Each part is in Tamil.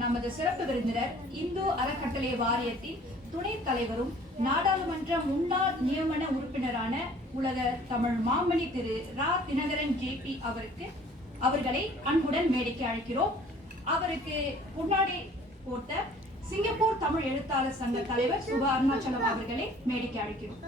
நமது சிறப்பு விருந்தினர் இந்து அறக்கட்டளை வாரியத்தின் துணைத் தலைவரும் நாடாளுமன்ற முன்னாள் நியமன உறுப்பினரான உலக தமிழ் மாமணி திரு ரா தினகரன் ஜேபி அவர்களை அன்புடன் மேடைக்கு அழைக்கிறோம். அவருக்கு பொன்னாடை போட்ட சிங்கப்பூர் தமிழ் எழுத்தாளர் சங்க தலைவர் சுபா அருணாச்சலம் அவர்களை மேடைக்கு அழைக்கிறோம்.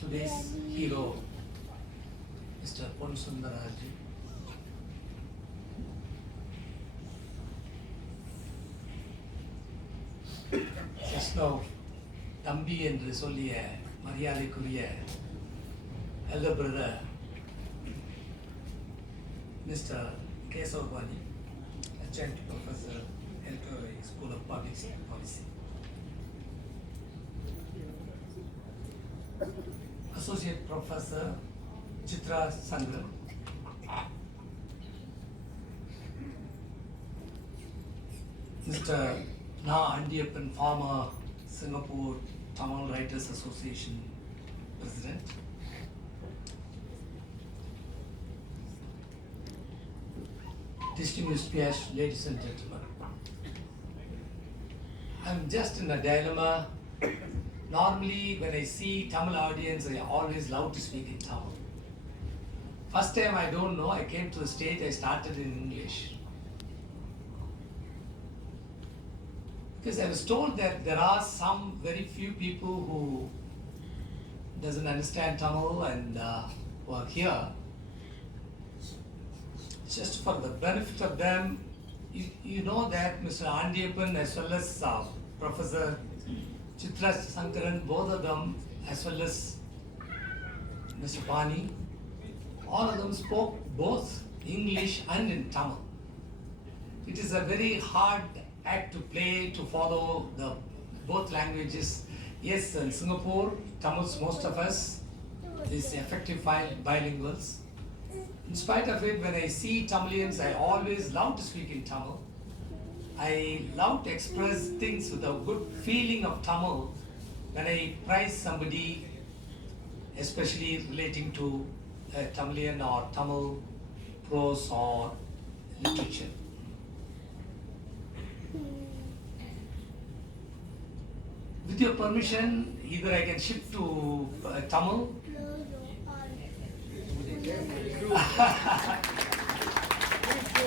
Today's hero, Mr. Pon Sundaraj. Just now, தம்பி என்று சொல்லிய மரியாதைக்குரிய elder brother, Mr. Kesavapani, adjunct professor, LTOI School of Public Policy. Associate Professor Chitra Sangran, Mr. Na Andiyappan, former Singapore Tamil Writers Association President, distinguished guests, ladies and gentlemen. I'm just in a dilemma. Normally, when I see Tamil audience, I always love to speak in Tamil. First time, I don't know, I came to the stage, I started in English. Because I was told that there are some very few people who doesn't understand Tamil and who are here. Just for the benefit of them, you know that Mr. Andiyappan as well as Professor Chitra Sankaran, both of them, as well as Mr. Pani, all of them spoke both English and in Tamil. It is a very hard act to play, to follow the both languages. Yes, in Singapore, Tamils, most of us, is effective bilinguals. In spite of it, when I see Tamilians, I always love to speak in Tamil. I love to express things with a good feeling of Tamil when I praise somebody, especially relating to Tamilian or Tamil prose or literature. With your permission, either I can shift to Tamil.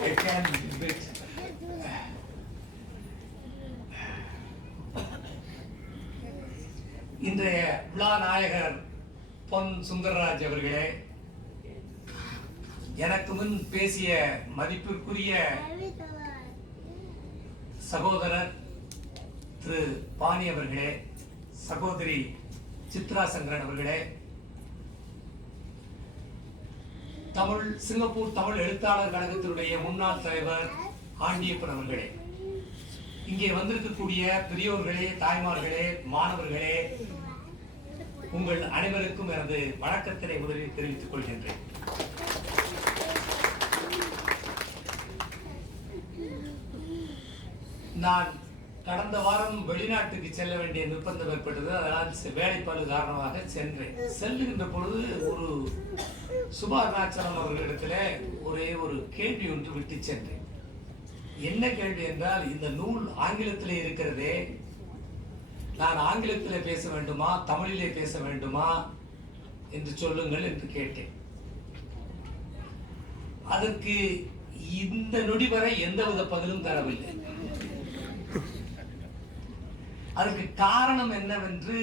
I can a bit. இன்றைய விழா நாயகர் பொன் சுந்தரராஜ் அவர்களே, எனக்கு முன் பேசிய மதிப்பிற்குரிய சகோதரர் திரு பாணி அவர்களே, சகோதரி சித்ரா சங்கரன் அவர்களே, சிங்கப்பூர் தமிழ் எழுத்தாளர் கழகத்தினுடைய முன்னாள் தலைவர் ஆண்டியப்பன் அவர்களே, இங்கே வந்திருக்கக்கூடிய பெரியோர்களே, தாய்மார்களே, மாணவர்களே, உங்கள் அனைவருக்கும் எனது வணக்கத்தினை முதலில் தெரிவித்துக் கொள்கின்றேன். நான் கடந்த வாரம் வெளிநாட்டுக்கு செல்ல வேண்டிய நிர்பந்தம் ஏற்பட்டது. அதனால் வேலைப்பாடு காரணமாக சென்றேன். செல்லுகின்ற பொழுது ஒரு சுபா அருணாச்சலம் அவர்களிடத்தில் ஒரே ஒரு கேள்வி ஒன்று விட்டு சென்றேன். என்ன கேள்வி என்றால், இந்த நூல் ஆங்கிலத்திலே இருக்கிறதே, நான் ஆங்கிலத்திலே பேச வேண்டுமா தமிழிலே பேச வேண்டுமா என்று சொல்லுங்கள் என்று கேட்டேன். அதற்கு இந்த நொடி வரை எந்தவித பதிலும் தரவில்லை. அதற்கு காரணம் என்னவென்று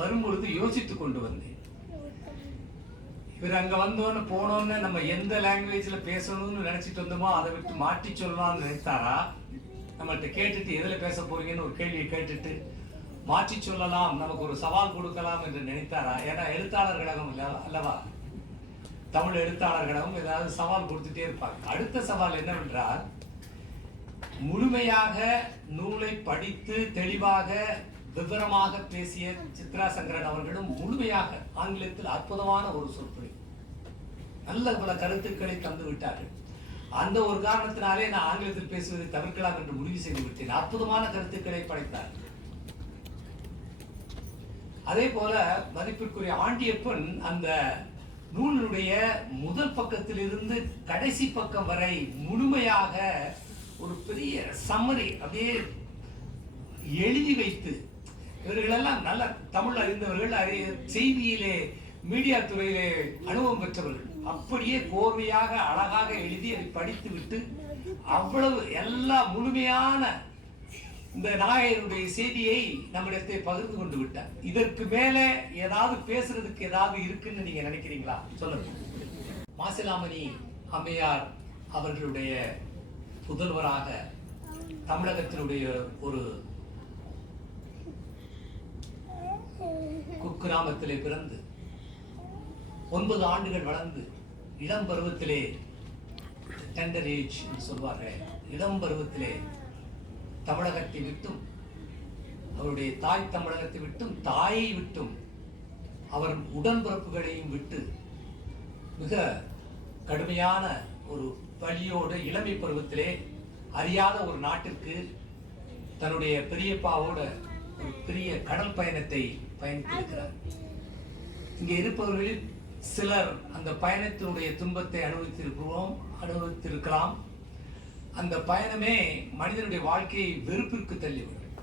வரும்பொழுது யோசித்துக் கொண்டு வந்தேன். இவர் அங்க வந்தோன்னு போனோன்னு நம்ம எந்த லாங்குவேஜ்ல பேசணும்னு நினைச்சிட்டு வந்தோமோ அதை விட்டு மாற்றி சொல்லலாம்னு நினைத்தாரா, நம்மள்கிட்ட கேட்டுட்டு எதுல பேச போறீங்கன்னு ஒரு கேள்வியை கேட்டுட்டு மாற்றி சொல்லலாம், நமக்கு ஒரு சவால் கொடுக்கலாம் என்று நினைத்தாரா? ஏன்னா எழுத்தாளர் கழகம் அல்லவா. தமிழ் எழுத்தாளர்களிடம் ஏதாவது சவால் கொடுத்துட்டே இருப்பாங்க. அடுத்த சவால் என்னவென்றால், முழுமையாக நூலை படித்து தெளிவாக விவரமாக பேசிய சித்ரா சங்கரன் அவர்களும் முழுமையாக ஆங்கிலத்தில் அற்புதமான ஒரு சொற்பொழிவு, நல்ல பல கருத்துக்களை தந்து விட்டார்கள். அந்த ஒரு காரணத்தினாலே நான் ஆங்கிலத்தில் பேசுவதை தவிர்க்கலாம் என்று முடிவு செய்து விட்டேன். அற்புதமான கருத்துக்களை படைத்தார். அதே போல மதிப்பிற்குரிய ஆண்டியப்பன் அந்த நூலினுடைய முதல் பக்கத்திலிருந்து கடைசி பக்கம் வரை முழுமையாக ஒரு பெரிய சம்மரி அப்படியே எழுதி வைத்து, இவர்களெல்லாம் நல்ல தமிழ் அறிந்தவர்கள், செய்தியிலே மீடியா துறையிலே அனுபவம் பெற்றவர்கள், அப்படியே கோர்வையாக அழகாக எழுதி அதை படித்து விட்டு அவ்வளவு எல்லா முழுமையான இந்த நாயகனுடைய செய்தியை நம்மிடத்தை பகிர்ந்து கொண்டு விட்டார். இதற்கு மேலே ஏதாவது பேசுறதுக்கு ஏதாவது இருக்குன்னு நீங்க நினைக்கிறீங்களா? சொல்லுங்க. மாசிலாமணி அம்மையார் அவர்களுடைய புதல்வராக தமிழகத்தினுடைய ஒரு குக்கிராமத்திலே பிறந்து 9 ஆண்டுகள் வளர்ந்து இளம் பருவத்திலே, டெண்டர் ஏஜ் என்று சொல்வார்கள், இளம் பருவத்திலே தமிழகத்தை விட்டும், அவருடைய தாய் தமிழகத்தை விட்டும், தாயை விட்டும், அவர் உடன்பிறப்புகளையும் விட்டு மிக கடுமையான ஒரு வழியோடு இளமை பருவத்திலே அறியாத ஒரு நாட்டிற்கு தன்னுடைய பெரியப்பாவோட ஒரு பெரிய கடல் பயணத்தை பயணித்திருக்கிறார். இங்கே இருப்பவர்களில் சிலர் அந்த பயணத்தினுடைய துன்பத்தை அனுபவித்திருக்கலாம். அந்த பயணமே மனிதனுடைய வாழ்க்கையை வெறுப்பிற்கு தள்ளிவிடும்.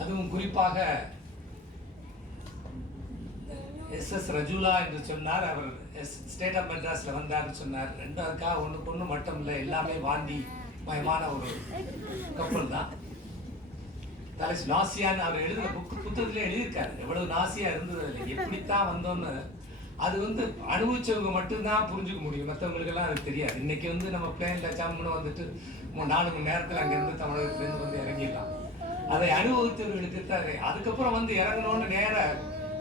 அதுவும் குறிப்பாக SS ரஜுலா என்று சொன்னார். அவர் ஸ்டேட் ஆஃப் மெட்ராஸ்ல வந்தார்னு சொன்னார். ரெண்டாவதுக்காக ஒண்ணு மட்டும் இல்லை, எல்லாமே வாந்தி மயமான ஒரு கப்பல் தான். நாசியான்னு அவர் எழுதுற புத்தகத்திலே எழுதியிருக்காரு. எவ்வளவு நாசியா இருந்தது இல்லை, எப்படித்தான் வந்தோன்னு. அது அனுபவிச்சவங்க மட்டும்தான் புரிஞ்சுக்க முடியும், மற்றவங்களுக்கு எல்லாம் அது தெரியாது. இன்னைக்கு நம்ம பிளேன்ல சம்முன்னு வந்துட்டு 4 மணி நேரத்துல அங்கிருந்து தமிழகத்திலிருந்து வந்து இறங்கிடலாம். அதை அனுபவித்தவர்களுக்கு தான். அதுக்கப்புறம் இறங்கணும்னு நேர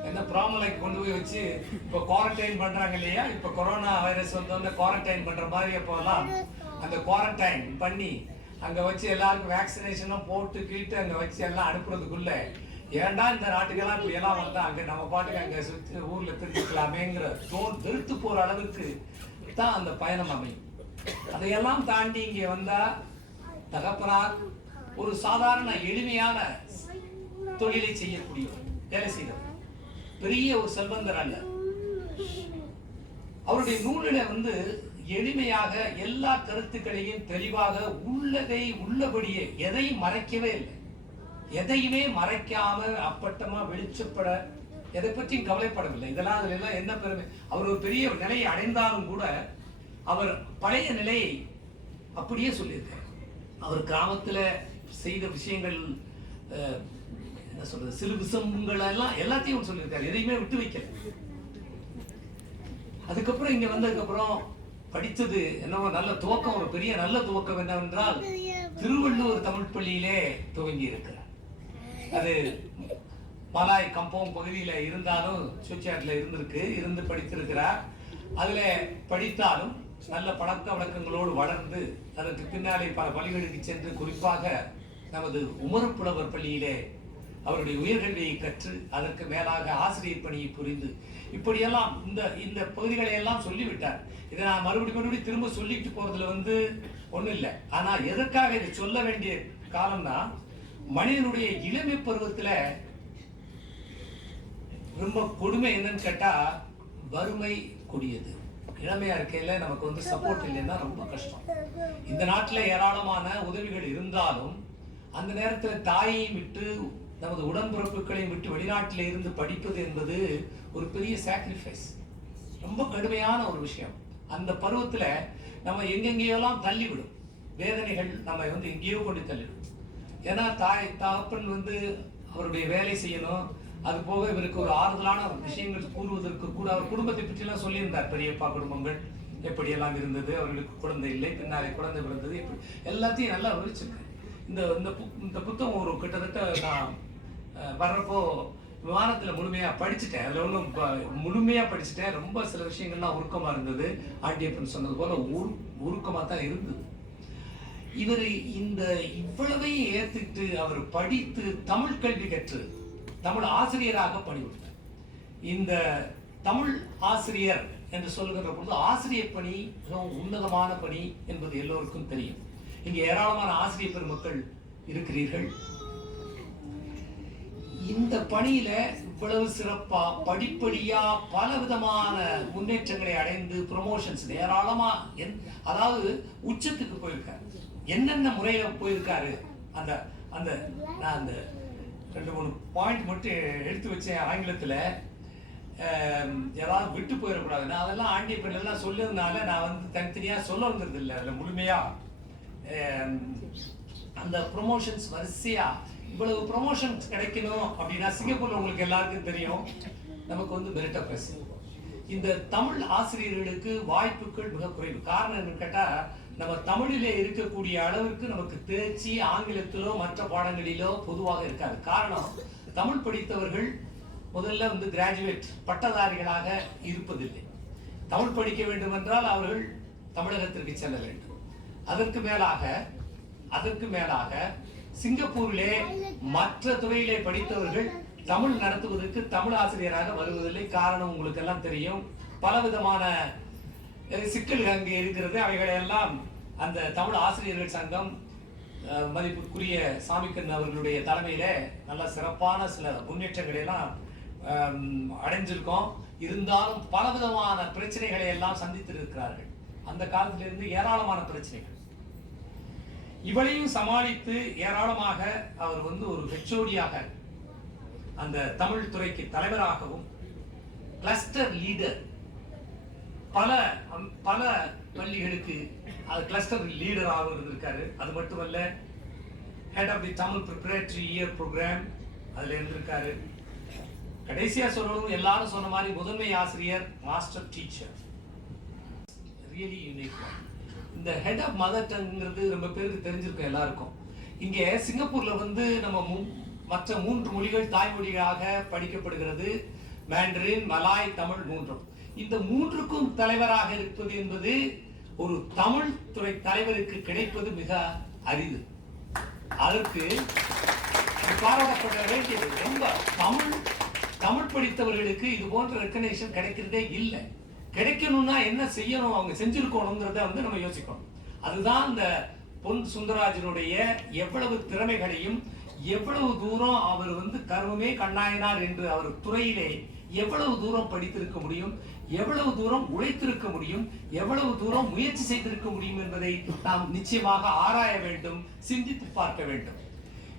என்ன ப்ராமலைக்கு கொண்டு போய் வச்சு இப்போ குவாரண்டைன் பண்றாங்க இல்லையா? இப்போ கொரோனா வைரஸ் வந்தோடனே குவாரண்டைன் பண்ற மாதிரி அப்போல்லாம் அந்த குவாரண்டைன் பண்ணி அங்க வச்சு எல்லாருக்கும் வேக்சினேஷனும் போட்டு கீட்டு அங்க வச்சு எல்லாம் அனுப்புறதுக்குள்ள, ஏன்டா இந்த நாட்டுக்கெல்லாம் இப்படி எல்லாம் வந்தா அங்க நம்ம பாட்டுக்கு அங்க சுற்றி ஊர்ல தெரிஞ்சுக்கலாமேங்கிற வெறுத்து போற அளவுக்கு தான் அந்த பயணம் அமையும். அதையெல்லாம் தாண்டி இங்க வந்தா தகப்பனார் ஒரு சாதாரண எளிமையான தொழிலை செய்யக்கூடியவர், வேலை செய்தவர், பெரிய ஒரு செல்வந்தர் அல்ல. அவருடைய நூலில எளிமையாக எல்லா கருத்துக்களையும் தெளிவாக உள்ளதை உள்ளபடியே, எதையும் மறைக்கவே இல்லை, எதையுமே மறைக்காம அப்பட்டமா வெளிச்சப்பட எதை பற்றியும் கவலைப்படவில்லை. இதெல்லாம் அதுல எல்லாம் என்ன பெருமை. அவர் ஒரு பெரிய நிலையை அடைந்தாலும் கூட அவர் பழைய நிலையை அப்படியே சொல்லியிருக்கார். அவர் கிராமத்துல செய்த விஷயங்கள், என்ன சொல்றது, சிறு விஷங்கள் எல்லாம் எல்லாத்தையும் சொல்லியிருக்காரு, எதையுமே விட்டு வைக்கல. அதுக்கப்புறம் இங்க வந்ததுக்கப்புறம் படித்தது என்னவோ நல்ல துவக்கம், ஒரு பெரிய நல்ல துவக்கம் என்னவென்றால் திருவள்ளுவர் தமிழ் பள்ளியிலே துவங்கி இருக்கிறார். அது மலாய் கம்போங் பகுதியில இருந்தாலும் சூச்சியாட்டில் இருந்து படித்திருக்கிறார். அதுல படித்தாலும் நல்ல பழக்க வழக்கங்களோடு வளர்ந்து அதற்கு பின்னாலே பல பள்ளிகளுக்கு சென்று, குறிப்பாக நமது உமறுப்புலவர் பள்ளியிலே அவருடைய உயர்கல்வியை கற்று அதற்கு மேலாக ஆசிரியர் பணியை புரிந்து இப்படியெல்லாம் இந்த பகுதிகளை எல்லாம் சொல்லிவிட்டார். இதை நான் மறுபடியும் திரும்ப சொல்லிட்டு போறதுல ஒண்ணும் இல்லை. ஆனா எதற்காக இதை சொல்ல வேண்டிய காலம்னா, மனிதனுடைய இளமை பருவத்துல ரொம்ப கொடுமை என்னன்னு கேட்டா, வறுமை கொடியது. இளமையா இருக்கையில நமக்கு சப்போர்ட் இல்லைன்னா ரொம்ப கஷ்டம். இந்த நாட்டுல ஏராளமான உதவிகள் இருந்தாலும் அந்த நேரத்துல தாயை விட்டு, நமது உடன்பிறப்புகளையும் விட்டு வெளிநாட்டில இருந்து படிப்பது என்பது ஒரு பெரிய சாக்ரிஃபைஸ், ரொம்ப கடுமையான ஒரு விஷயம். அந்த பருவத்துல நம்ம எங்கெங்கேயெல்லாம் தள்ளிவிடும் வேதனைகள், நம்ம எங்கேயோ கொண்டு தள்ளிவிடும். ஏன்னா தகப்பன் அவருடைய வேலை செய்யணும், அது போக இவருக்கு ஒரு ஆறுதலான விஷயங்கள் கூறுவதற்கு கூட அவர் குடும்பத்தை பற்றி எல்லாம் சொல்லியிருந்தார். பெரியப்பா குடும்பங்கள் எப்படியெல்லாம் இருந்தது, அவர்களுக்கு குழந்தை இல்லை, பின்னாலே குழந்தை பிறந்தது, எப்படி எல்லாத்தையும் நல்லா விவரிச்சிருக்கேன். இந்த புத்தகம் ஒரு கிட்டத்தட்ட நான் வர்றப்போ விமானத்தில் முழுமையாக படிச்சுட்டேன். அதில் ஒன்றும் முழுமையாக படிச்சுட்டேன். ரொம்ப சில விஷயங்கள்லாம் உருக்கமாக இருந்தது. ஆண்டியப்பன் சொன்னது போல உருக்கமாக தான் இருந்தது. இவர் இந்த இவ்வளவையும் ஏற்றுக்கிட்டு அவர் படித்து தமிழ் கல்வி கற்று தமிழ் ஆசிரியராக பணிபுரிந்தார். இந்த தமிழ் ஆசிரியர் என்று சொல்லுகின்ற பொழுது ஆசிரியர் பணி மிகவும் உன்னதமான பணி என்பது எல்லோருக்கும் தெரியும். இங்கே ஏராளமான ஆசிரியர் பெருமக்கள் இருக்கிறீர்கள். இந்த பணியில இவ்வளவு சிறப்பா படிப்படியா பல விதமான முன்னேற்றங்களை அடைந்து ப்ரொமோஷன்ஸ் ஏராளமா அதாவது உச்சத்துக்கு போயிருக்காரு. என்னென்ன முறையில போயிருக்காரு அந்த அந்த நான் அந்த 2-3 பாயிண்ட் மட்டும் எடுத்து வச்சேன் ஆங்கிலத்துல. ஏதாவது விட்டு போயிடக்கூடாது. நான் அதெல்லாம் ஆண்டியப்பன் எல்லாம் சொல்லிருந்தால நான் வந்து தனித்தனியா சொல்ல வந்தது இல்லை. அதில் முழுமையா அந்த ப்ரொமோஷன்ஸ் வரிசையா இவ்வளவு ப்ரொமோஷன்ஸ் கிடைக்கணும் அப்படின்னா சிங்கப்பூர்ல உங்களுக்கு எல்லாருக்கும் தெரியும், நமக்கு வந்து மெரிட்டோக்ரஸி. இந்த தமிழ் ஆசிரியர்களுக்கு வாய்ப்புகள் மிக குறைவு. காரணம் என்னன்னு கேட்டா, நம்ம தமிழிலே இருக்கக்கூடிய அளவுக்கு நமக்கு தேர்ச்சி ஆங்கிலத்திலோ மற்ற பாடங்களிலோ பொதுவாக இருக்காது. காரணம், தமிழ் படித்தவர்கள் முதல்ல வந்து கிராஜுவேட் பட்டதாரிகளாக இருப்பதில்லை. தமிழ் படிக்க வேண்டும் என்றால் அவர்கள் தமிழகத்திற்கு செல்ல வேண்டும். அதற்கு மேலாக சிங்கப்பூரிலே மற்ற துறையிலே படித்தவர்கள் தமிழ் நடத்துவதற்கு தமிழ் ஆசிரியராக வருவதில்லை. காரணம் உங்களுக்கு எல்லாம் தெரியும், பலவிதமான சிக்கல்கள் அங்கே இருக்கிறது. அவைகளையெல்லாம் அந்த தமிழ் ஆசிரியர்கள் சங்கம் மதிப்புக்குரிய சாமிக்கன் அவர்களுடைய தலைமையில நல்ல சிறப்பான சில முன்னேற்றங்களை எல்லாம் அடைஞ்சிருக்கோம். இருந்தாலும் பலவிதமான பிரச்சனைகளை எல்லாம் சந்தித்திருக்கிறார்கள். அந்த காலத்திலிருந்து ஏராளமான பிரச்சனைகள். இவளையும் சமாளித்து ஏராளமாக அவர் வந்து ஒரு ஹெச்ஓடியாக அந்த தமிழ் துறைக்கு தலைவராகவும் கிளஸ்டர் லீடர் பல பள்ளிகளுக்கு கிளஸ்டர் லீடராக இருந்திருக்காரு. அது மட்டுமல்ல, head of the Tamil preparatory year program அதுல இருந்திருக்காரு. கடைசியா சொல்லணும், எல்லாரும் சொன்ன மாதிரி முதன்மை ஆசிரியர், மாஸ்டர் டீச்சர், ரியலி யூனிக். இந்த ஹெட் ஆஃப் மதர் டங்கிறது ரொம்ப பேருக்கு தெரிஞ்சிருக்கும் எல்லாருக்கும். இங்கே சிங்கப்பூர்ல வந்து நம்ம மற்ற 3 மொழிகள் தாய்மொழியாக படிக்கப்படுகிறது. Mandarin, Malay, Tamil 3. இந்த 3க்கும் தலைவராக இருப்பது என்பது ஒரு தமிழ் துறை தலைவருக்கு கிடைப்பது மிக அரிது. அதற்கு பாராட்டப்பட வேண்டியது. ரொம்ப தமிழ் படித்தவர்களுக்கு இது போன்ற ரெக்கக்னேஷன் கிடைக்கிறதே இல்லை. கிடைக்கணும்னா என்ன செய்யணும், அவங்க செஞ்சிருக்கணுங்கிறத வந்து நம்ம யோசிக்கணும். அதுதான் இந்த பொன் சுந்தரராஜனுடைய எவ்வளவு திறமைகளையும் எவ்வளவு தூரம் அவர் வந்து கர்மமே கண்ணாயினார் என்று அவர் துறையிலே எவ்வளவு தூரம் படித்திருக்க முடியும், எவ்வளவு தூரம் உழைத்திருக்க முடியும், எவ்வளவு தூரம் முயற்சி செய்திருக்க முடியும் என்பதை நாம் நிச்சயமாக ஆராய வேண்டும், சிந்தித்து பார்க்க வேண்டும்.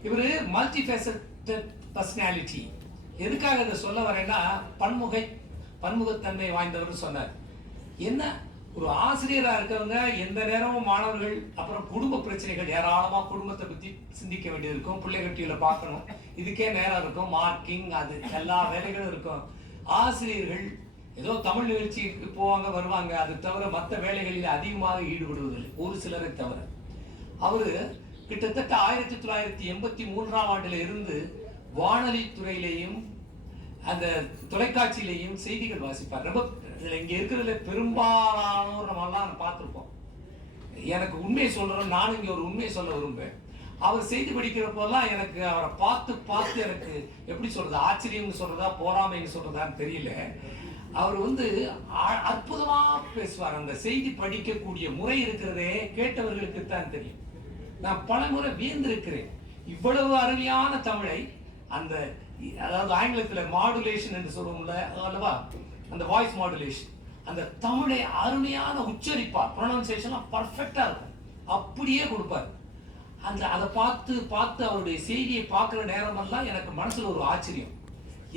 இவர் மல்டிஃபேசட்டட் பர்சனாலிட்டி. எதுக்காக இதை சொல்ல வரேன்னா, பன்முகத்தன்மை வாய்ந்தவர் சொன்னார். என்ன ஒரு ஆசிரியரா இருக்கவங்க எந்த நேரமும் மாணவர்கள், அப்புறம் குடும்ப பிரச்சனைகள் ஏராளமா, குடும்பத்தை பத்தி சிந்திக்க வேண்டியது இருக்கும், பிள்ளைகட்டியில பார்க்கணும், இதுக்கே நேரம் இருக்கும், மார்க்கிங், அது எல்லா வேலைகளும் இருக்கும். ஆசிரியர்கள் ஏதோ தமிழ் நிகழ்ச்சிக்கு போவாங்க வருவாங்க, அது தவிர மற்ற வேலைகளில் அதிகமாக ஈடுபடுவதில்லை, ஒரு சிலரை தவிர. அவரு கிட்டத்தட்ட 1983ஆம் ஆண்டுல இருந்து வானொலி துறையிலையும் அந்த தொலைக்காட்சியிலையும் செய்திகள் வாசிப்பார். ரொம்ப இங்க இருக்கிறதுல பெரும்பாலானோர் நம்மெல்லாம் பார்த்துருப்போம். எனக்கு உண்மையை சொல்றேன், நானும் இங்க ஒரு உண்மையை சொல்ல விரும்புவேன். அவர் செய்தி படிக்கிறப்பெல்லாம் எனக்கு அவரை பார்த்து எனக்கு எப்படி சொல்றது, ஆச்சரியம்னு சொல்றதா பொறாமைன்னு சொல்றதான்னு தெரியல. அவர் வந்து அற்புதமா பேசுவார். அந்த செய்தி படிக்கக்கூடிய முறை இருக்கிறதே கேட்டவர்களுக்கு தான் தெரியும். நான் பல முறை வியந்திருக்கிறேன். இவ்வளவு அருமையான தமிழை, அந்த அதாவது ஆங்கிலத்துல மாடுலேஷன் என்று சொல்லுவோம்ல அல்லவா, அந்த வாய்ஸ் மாடுலேஷன், அந்த தமிழை அருமையான உச்சரிப்பார், ப்ரொனன்சியேஷன் பர்ஃபெக்டா இருக்கும், அப்படியே கொடுப்பார். அதை பார்த்து அவருடைய செய்தியை பார்க்குற நேரமெல்லாம் எனக்கு மனசுல ஒரு ஆச்சரியம்.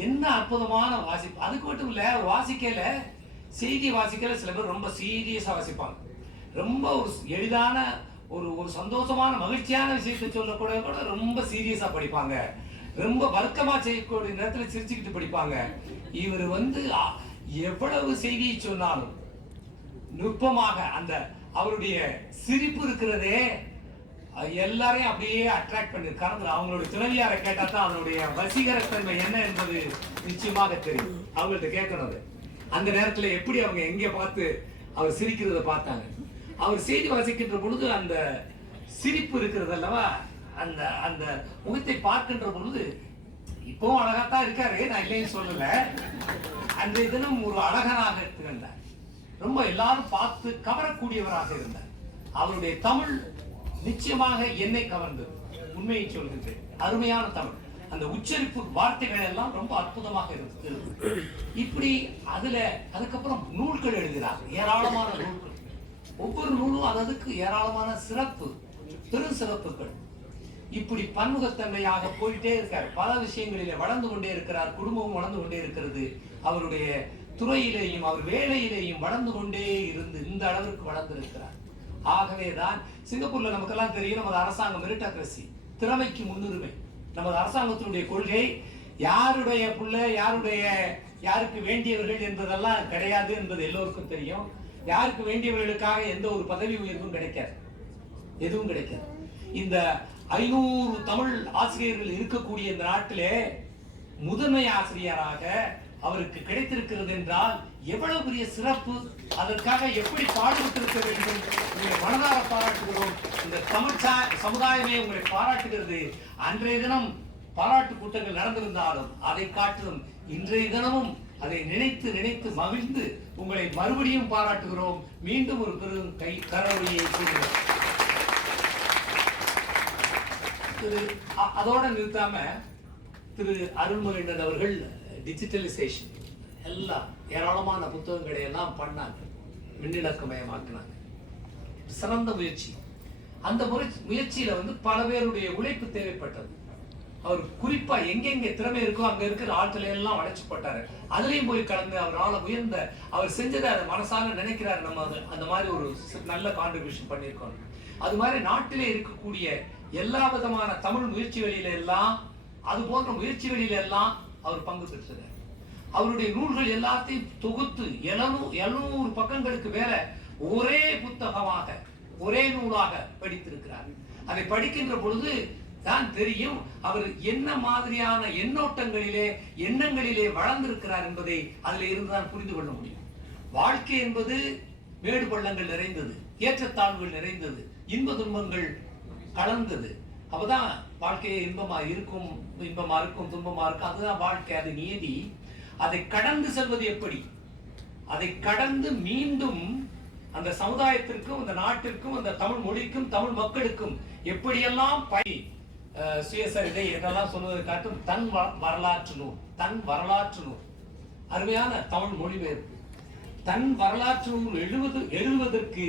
என்ன அற்புதமான வாசிப்பு. அதுக்கு மட்டும் இல்ல, வாசிக்கல செய்தி வாசிக்கல சில பேர் ரொம்ப சீரியஸா வாசிப்பாங்க. ரொம்ப ஒரு எளிதான ஒரு சந்தோஷமான மகிழ்ச்சியான விஷயத்தை சொல்லக்கூட ரொம்ப சீரியஸா படிப்பாங்க. ரொம்ப வருத்தமா செய்யக்கூடிய நேரத்தில் சிரிச்சுக்கிட்டு படிப்பாங்க. இவர் வந்து எவ்வளவு செய்தியை சொன்னாலும் நுட்பமாக, அந்த அவருடைய சிரிப்பு இருக்கிறதே எல்லாரையும் அப்படியே அட்ராக்ட் பண்ணிருக்காங்க. அவங்களுடைய துணைவியாரை கேட்டா தான் அதனுடைய வசீகரத்தன்மை என்ன என்பது நிச்சயமாக தெரியும். அவங்கள்ட்ட கேட்கணும் அந்த நேரத்துல எப்படி அவங்க எங்க பார்த்து அவர் சிரிக்கிறத பார்த்தாங்க. அவர் செய்தி வாசிக்கின்ற பொழுது அந்த சிரிப்பு இருக்கிறது அல்லவா, அந்த அந்த முகத்தை பார்க்கின்ற பொழுது இப்பவும் அழகாத்தான் இருக்காரு, நான் இல்லைன்னு சொல்லல. அன்றைய தினம் ஒரு அழகனாக இருந்தார். ரொம்ப எல்லாரும் பார்த்து கவரக்கூடியவராக இருந்தார். அவருடைய தமிழ் நிச்சயமாக என்னை கவர்ந்தது. உண்மையை சொல்கின்றேன், அருமையான தமிழ். அந்த உச்சரிப்பு வார்த்தைகள் எல்லாம் ரொம்ப அற்புதமாக இருந்தது. இப்படி அதுக்கப்புறம் நூல்கள் எழுதினார், ஏராளமான நூல்கள். ஒவ்வொரு நூலும் அதுக்கு ஏராளமான சிறப்பு, பெரும் சிறப்புகள். இப்படி பன்முகத்தன்மையாக போயிட்டே இருக்கார். பல விஷயங்களிலே வளர்ந்து கொண்டே இருக்கிறார். குடும்பமும் வளர்ந்து கொண்டே இருக்கிறது. அவருடைய துறையிலேயும் அவர் வேலையிலேயும் வளர்ந்து கொண்டே இருந்து இந்த அளவிற்கு வளர்ந்திருக்கிறார். ஆகவேதான் சிங்கப்பூர்ல நமக்கெல்லாம் தெரியும், நமது அரசாங்கம் மெரிட்டோக்ரசி, திறமைக்கு முன்னுரிமை. நமது அரசாங்கத்தினுடைய கொள்கை யாருடைய புள்ள யாருக்கு வேண்டியவர்கள் என்பதெல்லாம் கிடையாது என்பது எல்லோருக்கும் தெரியும். யாருக்கு வேண்டியவர்களுக்காக எந்த ஒரு பதவி உயர்வும் கிடைக்காது, எதுவும் கிடைக்காது. இந்த 500 தமிழ் ஆசிரியர்கள் இருக்கக்கூடிய இந்த நாட்டிலே முதன்மை ஆசிரியராக அவருக்கு கிடைத்திருக்கிறது என்றால் எவ்வளவு பெரிய சிறப்பு. அதற்காக எப்படி பாடுபட்டிருக்க வேண்டும். உங்களை மனதார பாராட்டுகிறோம். இந்த தமிழ் சமுதாயமே உங்களை பாராட்டுகிறது. அன்றைய தினம் பாராட்டு கூட்டங்கள் நடந்திருந்தாலும் அதை காட்டிலும் இன்றைய தினமும் அதை நினைத்து நினைத்து மகிழ்ந்து உங்களை மறுபடியும் பாராட்டுகிறோம். மீண்டும் ஒரு பெரும் கரவொலியை கூறுகிறோம். அதோட நிறுத்தாம திரு அருள்மொழியன் அவர்கள் டிஜிட்டலைசேஷன் எல்லாம் ஏராளமான புத்தகங்களை எல்லாம் பண்ணாங்க, மின்னிலக்கமயமாக்குனாங்க. சிறந்த முயற்சி. அந்த முயற்சியில பல பேருடைய உழைப்பு தேவைப்பட்டது. அவர் குறிப்பா எங்கெங்க திறமை இருக்கோ அங்க இருக்கிற ஆட்களை எல்லாம் வளைச்சு போட்டாரு. அதுலயும் போய் கலந்து அவரால் உயர்ந்த அவர் செஞ்சதை அதை மனசால நினைக்கிறாரு. நம்ம அந்த மாதிரி ஒரு நல்ல கான்ட்ரிபியூஷன் பண்ணியிருக்கோம். அது மாதிரி நாட்டிலே இருக்கக்கூடிய எல்லா விதமான தமிழ் முயற்சிகளில எல்லாம், அது போன்ற முயற்சிகளில எல்லாம் அவர் பங்கு பெற்றார். அவருடைய நூல்கள் எல்லாத்தையும் தொகுத்து 700 பக்கங்களுக்கு மேல ஒரே புத்தகமாக ஒரே நூலாக படித்திருக்கிறார். அதை படிக்கின்ற பொழுது தான் தெரியும் அவர் என்ன மாதிரியான எண்ணங்களிலே வளர்ந்திருக்கிறார் என்பதை அதில் இருந்துதான் புரிந்து கொள்ள முடியும். வாழ்க்கை என்பது மேடு பள்ளங்கள் நிறைந்தது, ஏற்றத்தாழ்வுகள் நிறைந்தது, இன்ப துன்பங்கள் கலந்தது. அப்பதான் வாழ்க்கையை இன்பமா இருக்கும், துன்பமா இருக்கும். அதுதான் வாழ்க்கை, அது நியதி. அதை கடந்து செல்வது எப்படி? அதை கடந்து மீண்டும் அந்த சமுதாயத்திற்கும், அந்த நாட்டிற்கும், அந்த தமிழ் மொழிக்கும், தமிழ் மக்களுக்கும் எப்படியெல்லாம் சுயசரிதை என்றெல்லாம் சொல்வதை காட்டும் தன் வரலாற்று நூல். அருமையான தமிழ் மொழிபெயர்ப்பு. தன் வரலாற்று நூல் எழுதுவதற்கு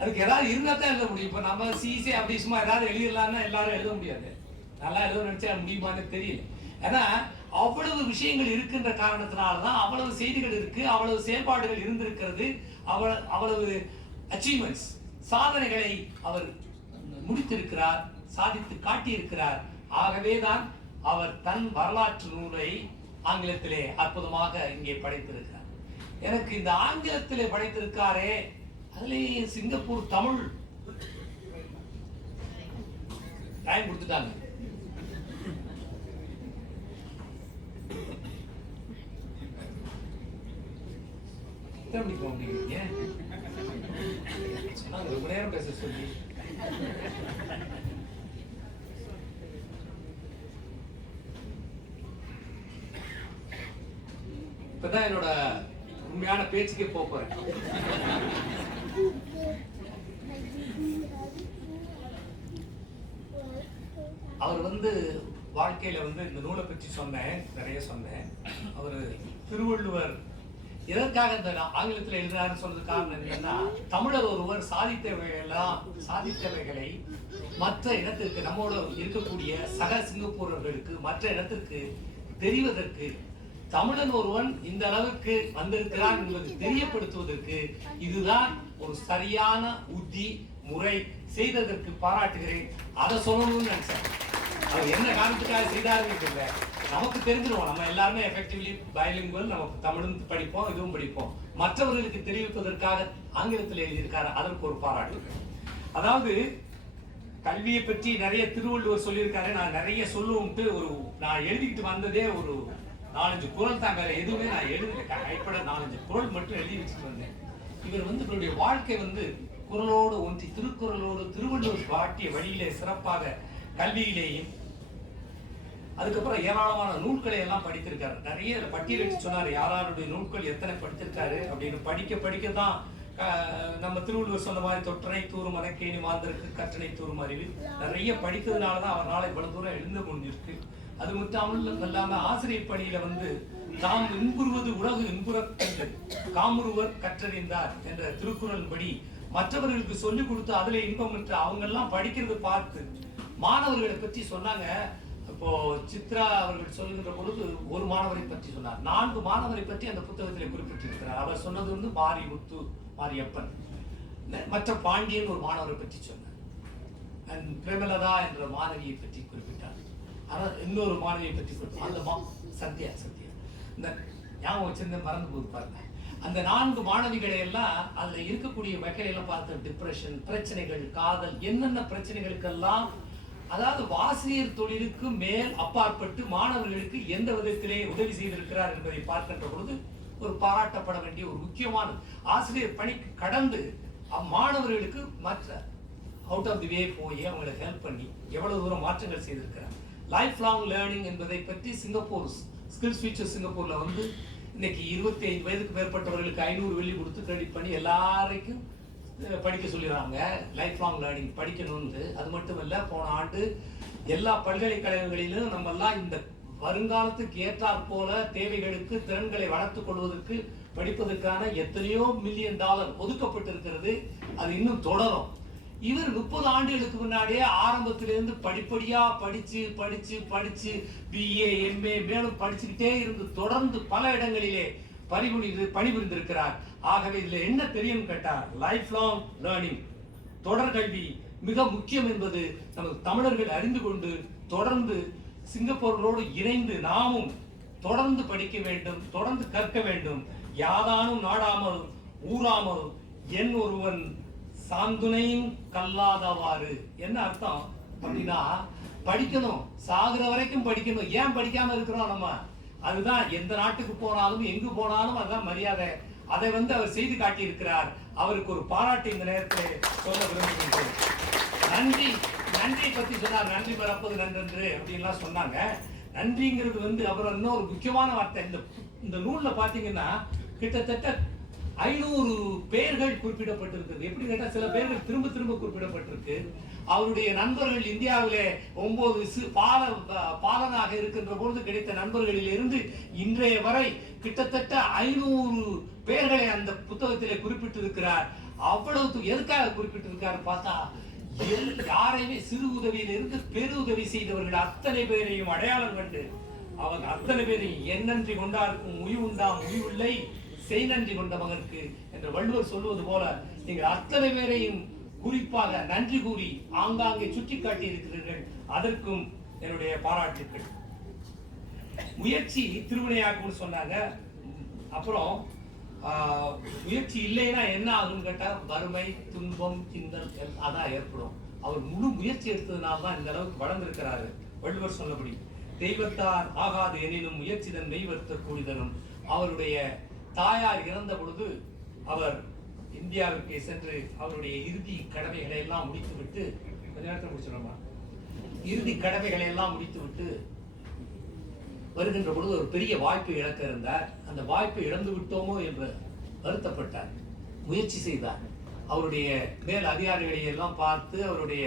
அதுக்கு ஏதாவது இருந்தா தான் எழுத முடியும். இப்ப நம்ம சிசி அப்படி சும்மா ஏதாவது எழுதிடலாம்னா எல்லாரும் எழுத முடியாது. நல்லா எழுத நினைச்சா முடியுமான்னு தெரியல. ஏன்னா அவ்வளவு விஷயங்கள் இருக்கின்ற காரணத்தினால்தான் அவ்வளவு செய்திகள் இருக்கு, அவ்வளவு செயல்பாடுகள் இருந்திருக்கிறது, அவ்வளவு அச்சீவ்மெண்ட்ஸ், சாதனைகளை அவர் முடித்திருக்கிறார், சாதித்து காட்டியிருக்கிறார். ஆகவேதான் அவர் தன் வரலாற்று நூலை ஆங்கிலத்திலே அற்புதமாக இங்கே படைத்திருக்கிறார். எனக்கு இந்த ஆங்கிலத்திலே படைத்திருக்காரே, அதுலேயே சிங்கப்பூர் தமிழ் டைம் கொடுத்துட்டாங்க. ரொம்ப நேரம் பேச சொல்லி இப்பதான் என்னோட உண்மையான பேச்சுக்கே போறேன். அவர் வாழ்க்கையில இந்த நூலை பற்றி நிறைய சொன்னேன். அவர் திருவள்ளுவர் எதற்காக இந்த ஆங்கிலத்தில் எழுதினார்னு சொல்றது காரணம் என்னன்னா, தமிழர் ஒருவர் சாதித்தவைகளை மற்ற இடத்திற்கு, நம்மோட இருக்கக்கூடிய சக சிங்கப்பூரர்களுக்கு மற்ற இடத்திற்கு தெரிவதற்கு, தமிழன் ஒருவன் இந்த அளவுக்கு வந்திருக்கிறான் என்பதை தெரியப்படுத்துவதற்கு இதுதான் ஒரு சரியான உத்தி முறை. செய்ததற்கு பாராட்டுகிறேன். அதை சொல்லணும்னு நினைச்சேன். அவர் என்ன காரணத்துக்காக செய்தாருன்னு தெரியல. நமக்கு தெரிஞ்சிருவோம், நம்ம எல்லாருமே எஃபெக்டிவ்லி பைலிங்குவல், நமக்கு தமிழும் படிப்போம், இதுவும் படிப்போம். மற்றவர்களுக்கு தெரிவிப்பதற்காக ஆங்கிலத்தில் எழுதியிருக்காரு, அதற்கு ஒரு பாராட்டு. அதாவது கல்வியை பற்றி நிறைய திருவள்ளுவர் சொல்லியிருக்காரு. நான் நிறைய சொல்லுவோம்ட்டு நான் எழுதிக்கிட்டு வந்ததே ஒரு 4-5 குறள் தான், வேற எதுவுமே நான் எழுதல. கைப்பட 4-5 குறள் மட்டும் எழுதி வச்சுட்டு வந்தேன். இவருடைய வாழ்க்கை குறளோடு ஒன்றி, திருக்குறளோடு திருவள்ளுவர் காட்டிய வழியிலே சிறப்பாக கல்வியிலேயும், அதுக்கப்புறம் ஏராளமான நூல்களை எல்லாம் படித்திருக்காரு. நிறைய பட்டியலிட்டு சொன்னார் யாருடைய நூல்கள் எத்தனை படித்திருக்காரு அப்படின்னு. படிக்க தான் நம்ம திருவள்ளுவர் சொன்ன மாதிரி தொற்றனை தூரும் மனக்கேணி மாந்தருக்கு கற்றனை தூரும் அறிவு. நிறைய படித்ததுனால தான் அவரால் இவ்வளவு தூரம் எழுந்த முடிஞ்சிருக்கு. அது மட்டும் இல்லாம ஆசிரியர் பணியில தாம் இன்புறுவது உலகு இன்புறக்கண்டு காமுறுவர் கற்றறிந்தார் என்ற திருக்குறள் படி மற்றவர்களுக்கு சொல்லிக் கொடுத்து அதுல இன்பம் என்று அவங்க எல்லாம் படிக்கிறது பார்த்து மாணவர்களை பற்றி சொன்னாங்க. இப்போ சித்ரா அவர்கள் சொல்லுகின்ற பொழுது ஒரு மாணவரை பற்றி சொன்னார். 4 மாணவரை பற்றி அந்த புத்தகத்திலே குறிப்பிட்டிருக்கிறார். அவர் சொன்னது மாரிமுத்து, மாரியப்பன், மற்ற பாண்டியன் ஒரு மாணவரை பற்றி சொன்னார். பிரேமலதா என்ற மாணவியை பற்றி குறிப்பிட்டார். ஆனால் இன்னொரு மாணவியை பற்றி அந்த சத்யா இந்த ஞாபகம் வச்சிருந்த மறந்து போது பாருங்க. அந்த 4 மாணவிகளை எல்லாம் அதுல இருக்கக்கூடிய வகையில பார்த்த டிப்ரெஷன் பிரச்சனைகள், காதல், என்னென்ன பிரச்சனைகளுக்கெல்லாம், அதாவது ஆசிரியர் தொழிலுக்கு மேல் அப்பாற்பட்டு மாணவர்களுக்கு எந்த விதத்திலே உதவி செய்திருக்கிறார் என்பதை பார்க்கின்ற பொழுது ஒரு பாராட்டப்பட வேண்டிய ஒரு முக்கியமான ஆசிரியர் பணிக்கு கடந்து மாணவர்களுக்கு மற்ற அவுட் ஆஃப் தி வே போய் அவங்களுக்கு ஹெல்ப் பண்ணி எவ்வளவு தூரம் மாற்றங்கள் செய்திருக்கிறார். லைஃப் லாங் லேர்னிங் என்பதை பற்றி சிங்கப்பூர் ஸ்கில்ஸ் ஃபியூச்சர் சிங்கப்பூர்ல இன்னைக்கு 25 வயதுக்கு மேற்பட்டவர்களுக்கு 500 வெள்ளி கொடுத்து கிரெடிட் பண்ணி எல்லாருக்கும் படிக்க சொல்லிடுறாங்க. லைஃப் லாங் லேர்னிங் படிக்கணும்னு. அது மட்டும் இல்ல, போன ஆண்டு எல்லா பல்கலைக்கழகங்களிலும் நம்ம எல்லாம் இந்த வருங்காலத்துக்கு ஏற்றாற் போல தேவைகளுக்கு திறன்களை வளர்த்துக் கொள்வதற்கு படிப்பதற்கான எத்தனையோ மில்லியன் டாலர் ஒதுக்கப்பட்டிருக்கிறது. அது இன்னும் தொடரும். இவர் 30 ஆண்டுகளுக்கு முன்னாடியே ஆரம்பத்திலிருந்து படிப்படியா படிச்சு BA MA மேலும் படிச்சுக்கிட்டே இருந்து தொடர்ந்து பல இடங்களிலே பணிபுரிந்திருக்கிறார். ஆகவே இதுல என்ன தெரியும் கேட்டார், லைஃப் லாங் லேர்னிங், தொடர்கல்வி மிக முக்கியம் என்பது நமது தமிழர்கள் அறிந்து கொண்டு தொடர்ந்து சிங்கப்பூர்களோடு இணைந்து நாமும் தொடர்ந்து படிக்க வேண்டும், தொடர்ந்து கற்க வேண்டும். யாதானும் நாடாமல் ஊராமல் என் ஒருவன் சாந்துணையும் கல்லாதவாறு. என்ன அர்த்தம் அப்படின்னா, படிக்கணும், சாகுற வரைக்கும் படிக்கணும். ஏன் படிக்காம இருக்கிறோம் நம்ம? அதுதான் எந்த நாட்டுக்கு போனாலும் எங்கு போனாலும் அதுதான் மரியாதை. அதை அவர் செய்து காட்டியிருக்கிறார். அவருக்கு ஒரு பாராட்டு இந்த நேரத்தில் சொல்ல விரும்புகின்றேன். நன்றி பத்தி சொன்னார். நன்றி மறப்பது நன்றன்று அப்படின்லாம் சொன்னாங்க. நன்றிங்கிறது அப்புறம் இன்னொரு முக்கியமான வார்த்தை. இந்த நூல்ல பாத்தீங்கன்னா கிட்டத்தட்ட 500 பெயர்கள் குறிப்பிடப்பட்டிருக்கிறது. எப்படி கேட்டா சில பெயர்கள் திரும்ப குறிப்பிடப்பட்டிருக்கு. அவருடைய நண்பர்கள் இந்தியாவிலே 9 பாலனாக இருக்கின்ற பொழுது கிடைத்த நண்பர்களில் இருந்து இன்றைய வரை கிட்டத்தட்ட 500 பெயர்களை அந்த புத்தகத்திலே குறிப்பிட்டிருக்கிறார். அவ்வளவு எதுக்காக குறிப்பிட்டிருக்காரு பார்த்தா, யாரையுமே சிறு உதவியிலிருந்து பெரு உதவி செய்தவர்கள் அத்தனை பேரையும் அடையாளம் கண்டு அவங்க அத்தனை பேரையும் எண்ணன்றி கொண்டாருக்கும் உய்வுண்டாம் உய்வில்லை செய் நன்றி கொண்ட மகனுக்கு என்று வள்ளுவர் சொல்லுவது போல நீங்கள் அத்தனை பேரையும் குறிப்பாக நன்றி கூறி ஆங்காங்கே சுட்டி காட்டி இருக்கிறீர்கள். அதற்கும் என்னுடைய பாராட்டுக்கள். முயற்சி திருவினையாக்கும்னு சொன்னாங்க. அப்புறம் முயற்சி இல்லைன்னா என்ன ஆகும்னு கேட்டா வறுமை, துன்பம், கிண்டல் அதான் ஏற்படும். அவர் முழு முயற்சி எடுத்ததுனால தான் இந்த அளவுக்கு வளர்ந்திருக்கிறாரு. வள்ளுவர் சொன்னபடி தெய்வத்தார் ஆகாது எனினும் முயற்சிதன் மெய்வர்த்த கூடிதனும். அவருடைய தாயார் இறந்த பொழுது அவர் இந்தியாவிற்கு சென்று அவருடைய இறுதி கடமைகளை எல்லாம் முடித்துவிட்டு, கொஞ்ச நேரத்தில் முடிச்சிடலாமா, இறுதி கடமைகளை எல்லாம் முடித்துவிட்டு வருகின்ற பொழுது ஒரு பெரிய வாய்ப்பை இழக்க இருந்தார். அந்த வாய்ப்பை இழந்து விட்டோமோ என்று வருத்தப்பட்டார். முயற்சி செய்தார். அவருடைய மேல் அதிகாரிகளை எல்லாம் பார்த்து அவருடைய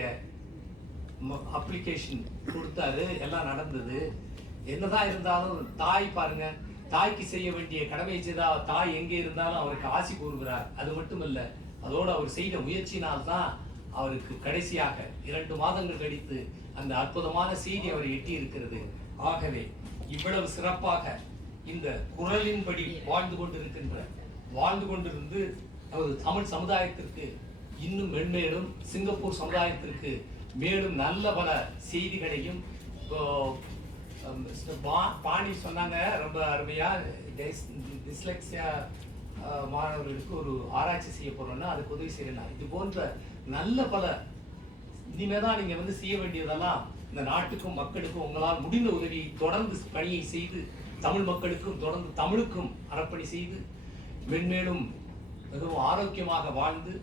அப்ளிகேஷன் கொடுத்தாரு. எல்லாம் நடந்தது. என்னதான் இருந்தாலும் தாய் பாருங்க, தாய்க்கு செய்ய வேண்டிய கடமையை செய்தால் தாய் எங்கே இருந்தாலும் அவருக்கு ஆசி கூறுகிறார். அது மட்டுமல்ல, அதோடு அவர் செய்த முயற்சியினால்தான் அவருக்கு கடைசியாக 2 மாதங்கள் கழித்து அந்த அற்புதமான செய்தி அவரை எட்டி இருக்கிறது. ஆகவே இவ்வளவு சிறப்பாக இந்த குறளின்படி வாழ்ந்து கொண்டிருந்து நமது தமிழ் சமுதாயத்திற்கு இன்னும் மென்மேலும் சிங்கப்பூர் சமுதாயத்திற்கு மேலும் நல்ல பல செய்திகளையும் பாணி சொன்னாங்க ரொம்ப அருமையா. டிஸ்லெக்சியா மாணவர்களுக்கு ஒரு ஆராய்ச்சி செய்ய போறோம்னா அதுக்கு உதவி செய்யலாம். இது போன்ற நல்ல பல இனிமே தான் நீங்க வந்து செய்ய வேண்டியதெல்லாம் இந்த நாட்டுக்கும் மக்களுக்கும் உங்களால் முடிந்த உதவி தொடர்ந்து பணியை செய்து தமிழ் மக்களுக்கும் தொடர்ந்து தமிழுக்கும் அர்ப்பணி செய்து மென்மேலும் மிகவும் ஆரோக்கியமாக வாழ்ந்து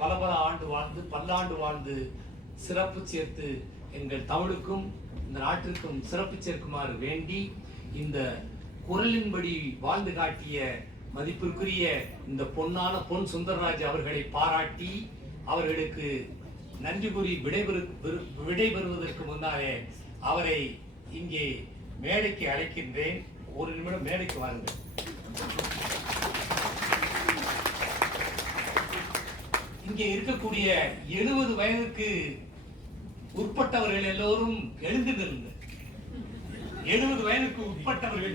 பல ஆண்டு வாழ்ந்து பல்லாண்டு வாழ்ந்து சிறப்பு சேர்த்து எங்கள் தமிழுக்கும் இந்த நாட்டிற்கும் சிறப்பு சேர்க்குமாறு வேண்டி இந்த குரலின்படி வாழ்ந்து காட்டிய மதிப்பிற்குரிய இந்த பொன் சுந்தரராஜ் அவர்களை பாராட்டி அவர்களுக்கு நன்றி கூறி விடைபெறுவதற்கு முன்னாலே அவரை இங்கே மேடைக்கு அழைக்கின்றேன். ஒரு நிமிடம் மேடைக்கு வாருங்கள். இங்கே இருக்கக்கூடிய 70 வயதுக்கு உட்பட்டவர்கள் எல்லோரும் எழுந்து நில்லுங்கள். 70 வயதுக்கு உட்பட்டவர்கள்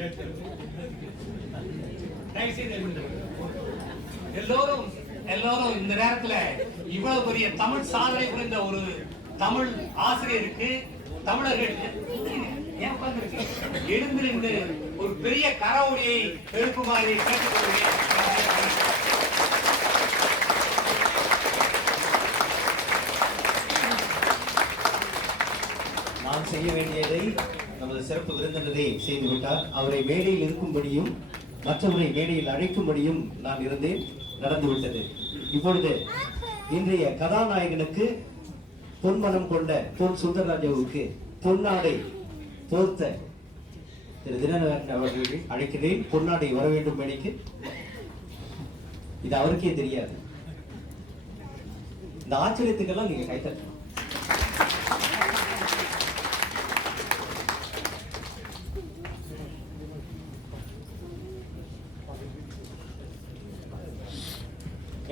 எல்லோரும் இந்த நேரத்துல இவ்வளவு பெரிய தமிழ் சாதனை புரிந்த ஒரு தமிழ் ஆசிரியருக்கு தமிழர்கள் எழுந்து நின்று ஒரு பெரிய கரவொலியை எழுப்புமாறு கேட்டுக்கொள்கிறேன். நான் செய்ய வேண்டியதை நமது சிறப்பு விருந்தினரை செய்துவிட்டார். அவரை மேடையில் இருக்கும்படியும் மற்றவரை மேடையில் அழைக்கும்படியும் நான் இருந்தேன், நடந்துவிட்டது. இப்பொழுது இன்றைய கதாநாயகனுக்கு பொன்மனம் கொண்ட பொன் சுந்தரராஜாவுக்கு பொன்னாடை போர்த்த திரு தினகரன் அவர்களை அழைக்கிறேன். பொன்னாடை வர வேண்டும் மேடைக்கு. இது அவருக்கே தெரியாது. இந்த ஆச்சரியத்துக்கெல்லாம் நீங்க கைத்தட்டணும்.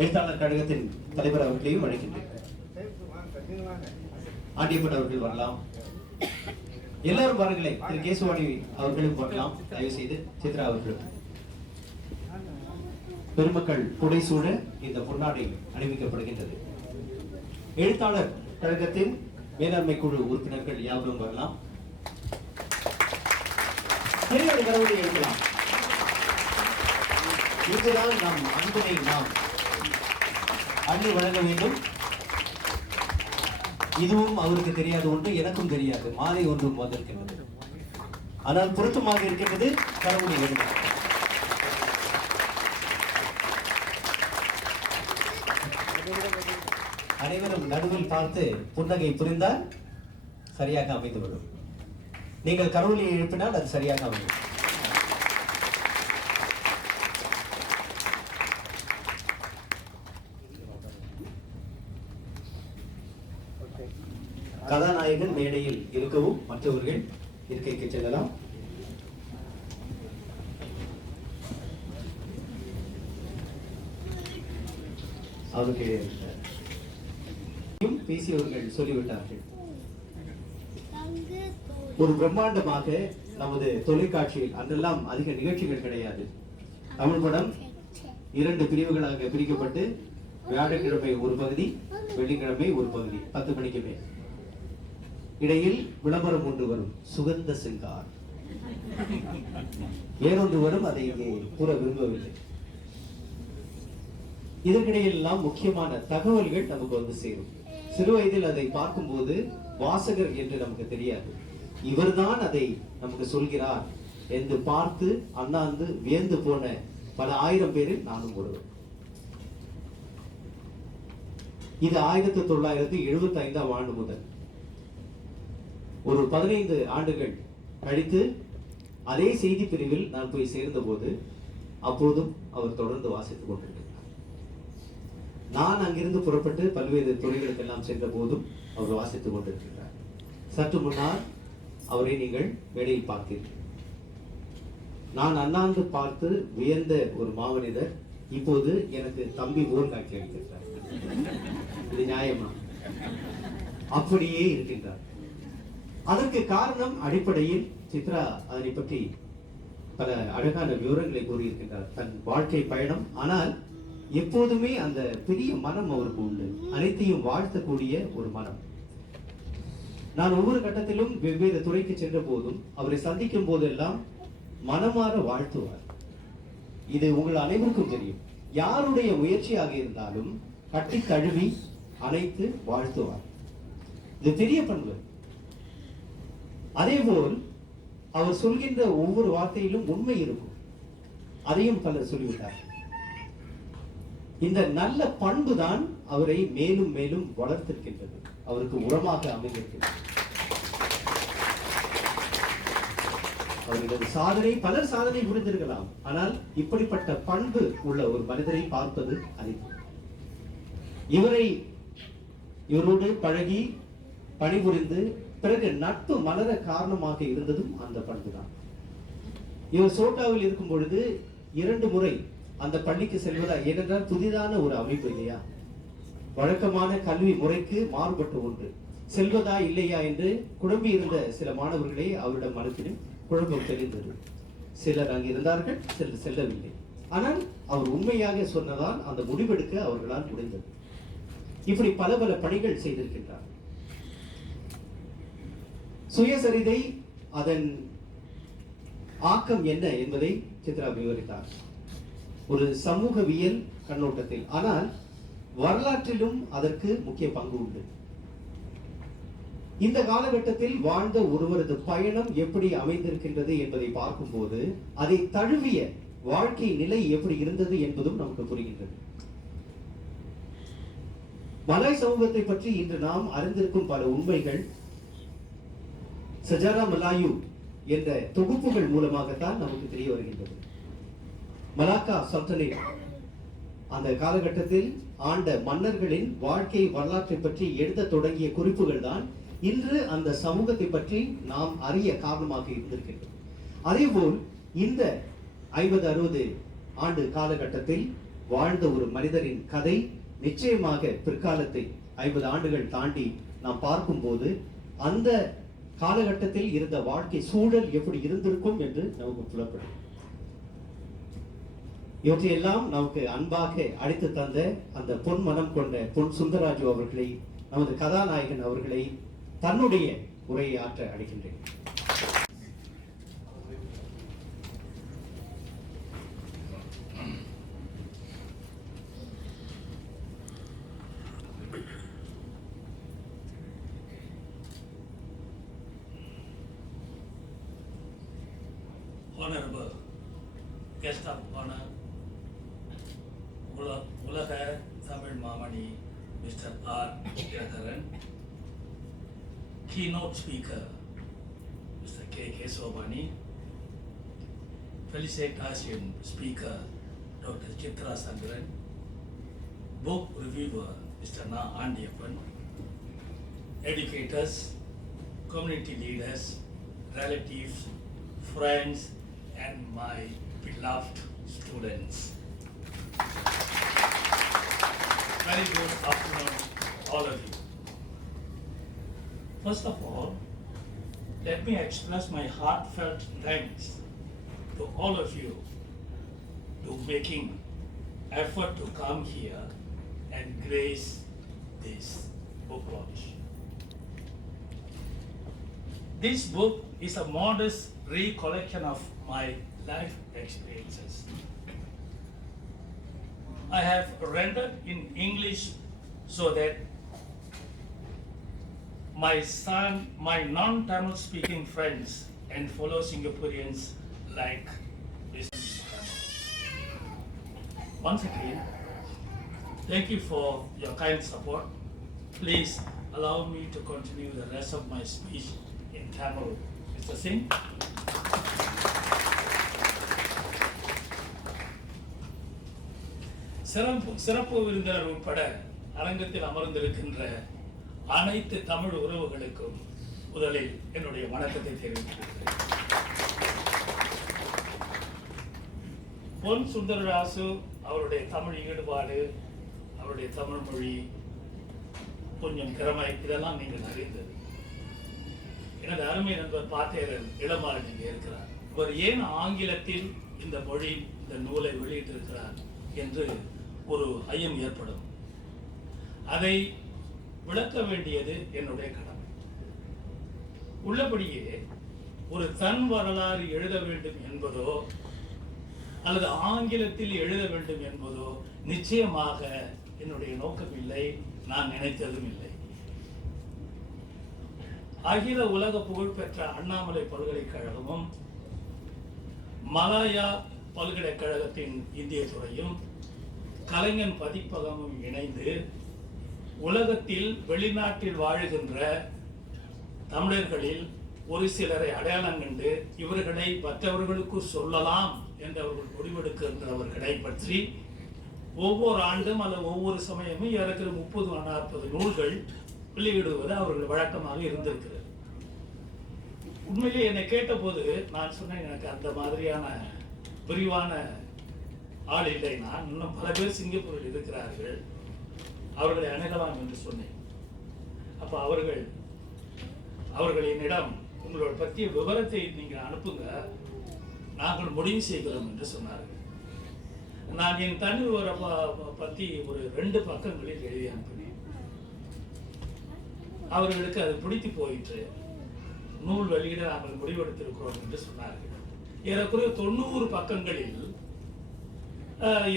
எழுத்தாளர் கழகத்தின் தலைவர் அவர்களையும் அழைக்கின்றேன். ஆண்டியப்பன் அவர்கள் வரலாம். எல்லாரும் பாருங்களேன். திரு கேசுவாணி அவர்களும் வரலாம். தயவு செய்து சித்ரா அவர்களும். பெருமக்கள் புடைசூழ இந்த பொன்னாடை அணிவிக்கப்படுகின்றது. எழுத்தாளர் கழகத்தின் மேலாண்மை குழு உறுப்பினர்கள் யாவரும் வரலாம். திரையடை கரவொலி எழுதலாம். இங்குதான் நாம் அன்பினை நாம் அள்ளி வழங்க வேண்டும். இதுவும் அவருக்கு தெரியாத ஒன்று, எனக்கும் தெரியாது. மாலை ஒன்றும் வந்திருக்கின்றது. ஆனால் பொருத்தமாக இருக்கின்றது. கரவொலி எழுதலாம். அனைவரும் நடுவில் பார்த்து புன்னகை புரிந்தால் சரியாக அமைந்துவிடும். நீங்கள் கரவொலியை எழுப்பினால் அது சரியாக அமையும். கதாநாயகன் மேடையில் இருக்கவும் மற்றவர்கள் இருக்கைக்கு செல்லலாம். அவருக்கு பேசியவர்கள் சொல்லிவிட்டார்கள். ஒரு பிரம்மாண்டமாக நமது தொலைக்காட்சியில் அன்றெல்லாம் அதிக நிகழ்ச்சிகள் கிடையாது. தமிழ் படம் 2 பிரிவுகளாக பிரிக்கப்பட்டு வியாழக்கிழமை ஒரு பகுதி, வெள்ளிக்கிழமை ஒரு பகுதி 10 மணிக்கு மேல். இடையில் விளம்பரம் ஒன்று வரும், சுகந்த சிங்கார். வேறொன்று வரும், அதை இங்கே கூற விரும்பவில்லை. இதற்கிடையில் எல்லாம் முக்கியமான தகவல்கள் நமக்கு வந்து சேரும். சிறு வயதில் அதை பார்க்கும்போது வாசகர் என்று நமக்கு தெரியாது. இவர்தான் அதை நமக்கு சொல்கிறார் என்று பார்த்து அண்ணாந்து வியந்து போன பல ஆயிரம் பேரில் நானும் ஒருவர். இது 1975ஆம் ஆண்டு முதல் ஒரு 15 ஆண்டுகள் கழித்து அதே செய்தி பிரிவில் நான் போய் சேர்ந்த போது அப்போதும் அவர் தொடர்ந்து வாசித்துக் கொண்டிருக்கிறார். நான் அங்கிருந்து புறப்பட்டு பல்வேறு துறைகளுக்கெல்லாம் சென்ற போதும் அவர் வாசித்துக் கொண்டிருக்கிறார். சற்று முன்னால் அவரை நீங்கள் மேடையில் பார்த்தீர்கள். நான் அண்ணாந்து பார்த்து வியந்த ஒரு மாமனிதர் இப்போது எனக்கு தம்பி போல் காட்சி அளிக்கிறார். இது நியாயமா? அப்படியே இருக்கின்றார். அதற்கு காரணம் அடிப்படையில் சித்ரா அதனை பற்றி பல அழகான விவரங்களை கூறியிருக்கின்றார். தன் வாழ்க்கை பயணம். ஆனால் எப்போதுமே அந்த பெரிய மனம் அவருக்கு உண்டு. அனைத்தையும் வாழ்த்தக்கூடிய ஒரு மனம். நான் ஒவ்வொரு கட்டத்திலும் வெவ்வேறு துறைக்கு சென்ற போதும் அவரை சந்திக்கும் போதெல்லாம் மனமாற வாழ்த்துவார். இது உங்கள் அனைவருக்கும் தெரியும். யாருடைய முயற்சியாக இருந்தாலும் கட்டி தழுவி அணைத்து வாழ்த்துவார். இது பெரிய பண்பு. அதேபோல் அவர் சொல்கின்ற ஒவ்வொரு வார்த்தையிலும் உண்மை இருக்கும். அதையும் பலர் சொல்லிவிட்டார். இந்த நல்ல பண்பு தான் அவரை மேலும் மேலும் வளர்த்திருக்கின்றது, அவருக்கு உரமாக அமைந்திருக்கிறது. அவர்களது சாதனை, பலர் சாதனை புரிந்திருக்கலாம், ஆனால் இப்படிப்பட்ட பண்பு உள்ள ஒரு மனிதரை பார்ப்பது அரிது. இவரோடு பழகி பணிபுரிந்து பிறகு நட்பு மலர காரணமாக இருந்ததும் அந்த பண்புதான். இவர் சோட்டாவில் இருக்கும் பொழுது 2 முறை அந்த பள்ளிக்கு செல்வதா, ஏனென்றால் புதிதான ஒரு அமைப்பு இல்லையா, வழக்கமான கல்வி முறைக்கு மாறுபட்ட ஒன்று. செல்வதா இல்லையா என்று குழம்பி இருந்த சில மாணவர்களை அவரிடம் அனுப்பினேன். குழப்பம் தெரிந்தது. சிலர் அங்கு இருந்தார்கள், சிலர் செல்லவில்லை. ஆனால் அவர் உண்மையாக சொன்னதால் அந்த முடிவெடுக்க அவர்களால் முடிந்தது. இப்படி பல பல பணிகள் செய்திருக்கின்றார். சுயசரிதை, அதன் ஆக்கம் என்ன என்பதை சித்ரா விவரித்தார், ஒரு சமூகவியல் கண்ணோட்டத்தில். ஆனால் வரலாற்றிலும் அதற்கு முக்கிய பங்கு உண்டு. இந்த காலகட்டத்தில் வாழ்ந்த ஒருவரது பயணம் எப்படி அமைந்திருக்கின்றது என்பதை பார்க்கும்போது அதை தழுவிய வாழ்க்கை நிலை எப்படி இருந்தது என்பதும் நமக்கு புரிகின்றது. மலாய் சமூகத்தை பற்றி இன்று நாம் அறிந்திருக்கும் பல உண்மைகள் சஜாரா மலாயு என்ற தொகுப்புகள் மூலமாகத்தான் நமக்கு தெரிய வருகின்றது. மலாக்கா சல்தனேட் அந்த காலகட்டத்தில் ஆண்ட மன்னர்களின் வாழ்க்கை வரலாற்றை பற்றி எழுத தொடங்கிய குறிப்புகள் தான் இன்று அந்த சமூகத்தை பற்றி நாம் அறிய காரணமாக இருந்திருக்கின்றது. அதேபோல் இந்த 50-60 ஆண்டு காலகட்டத்தில் வாழ்ந்த ஒரு மனிதரின் கதை நிச்சயமாக பிற்காலத்தை 50 ஆண்டுகள் தாண்டி நாம் பார்க்கும்போது அந்த காலகட்டத்தில் இருந்த வாழ்க்கை சூழல் எப்படி இருந்திருக்கும் என்று நமக்கு புலப்படும். இவற்றையெல்லாம் நமக்கு அன்பாக அழைத்து தந்த அந்த பொன் மனம் கொண்ட பொன் சுந்தரராஜு அவர்களை, நமது கதாநாயகன் அவர்களை தன்னுடைய உரையை ஆற்ற அழைக்கின்றேன். Honorable guest of honor, உலக தமிழ் மாமணி Mr. R. Dinagaran, keynote speaker Mr. K. Kesavani, felicitation speaker Dr. Chitra Sankaran, book reviewer Mr. Na Andiyappan, educators, community leaders, relatives, friends, and my beloved students. Very good afternoon, all of you. First of all, let me express my heartfelt thanks to all of you to making effort to come here and grace this book launch. This book is a modest recollection of my life experiences. I have rendered in English so that my non-Tamil speaking friends and fellow Singaporeans like this. Once again, thank you for your kind support. Please allow me to continue the rest of my speech in Tamil. Mr. Singh. சிறப்பு விருந்தினர் உட்பட அரங்கத்தில் அமர்ந்திருக்கின்ற அனைத்து தமிழ் உறவுகளுக்கும் முதலில் என்னுடைய வணக்கத்தை தெரிவிக்கிறேன். பொன் சுந்தரராசு அவருடைய தமிழ் ஈடுபாடு, அவருடைய தமிழ் மொழி, கொஞ்சம் திறமை, இதெல்லாம் நீங்கள் அறிந்தது. எனது அருமை நண்பர் பாத்தேரன் இளமாறன் இங்கே இருக்கிறார். அவர் ஏன் ஆங்கிலத்தில் இந்த மொழி இந்த நூலை வெளியிட்டிருக்கிறார் என்று ஒரு ஐயம் ஏற்படும். அதை விளக்க வேண்டியது என்னுடைய கடமை. உள்ளபடியே ஒரு தன் வரலாறு எழுத வேண்டும் என்பதோ அல்லது ஆங்கிலத்தில் எழுத வேண்டும் என்பதோ நிச்சயமாக என்னுடைய நோக்கம் இல்லை, நான் நினைத்ததும் இல்லை. அகில உலக புகழ்பெற்ற அண்ணாமலை பல்கலைக்கழகமும் மலாயா பல்கலைக்கழகத்தின் இந்திய துறையும் கலைஞன் பதிப்பகமும் இணைந்து உலகத்தில் வெளிநாட்டில் வாழுகின்ற தமிழர்களில் ஒரு சிலரை அடையாளம் கண்டு இவர்களை மற்றவர்களுக்கு சொல்லலாம் என்று அவர்கள் முடிவெடுக்கின்றவர்களை பற்றி ஒவ்வொரு ஆண்டும் அல்லது ஒவ்வொரு சமயமும் ஏறக்குற 30-40 நூல்கள் வெளியிடுவது அவர்கள் வழக்கமாக இருந்திருக்கிறது. உண்மையிலே என்னை கேட்டபோது நான் சொன்னேன், எனக்கு அந்த மாதிரியான விரிவான ஆள் இல்லை, நான் இன்னும் பல பேர் சிங்கப்பூரில் இருக்கிறார்கள், அவர்களை அணுகலாம் என்று சொன்னேன். அப்போ அவர்கள் என்னிடம் உங்களோட பற்றிய விவரத்தை நீங்கள் அனுப்புங்க, நாங்கள் முடிவு செய்கிறோம் என்று சொன்னார்கள். நான் என் தனி விவர பற்றி ஒரு 2 பக்கங்களில் எழுதி அனுப்பினேன். அவர்களுக்கு அது பிடித்து போயிற்று. நூல் வெளியிட நாங்கள் முடிவெடுத்திருக்கிறோம் என்று சொன்னார்கள். ஏறக்குறைய 90 பக்கங்களில்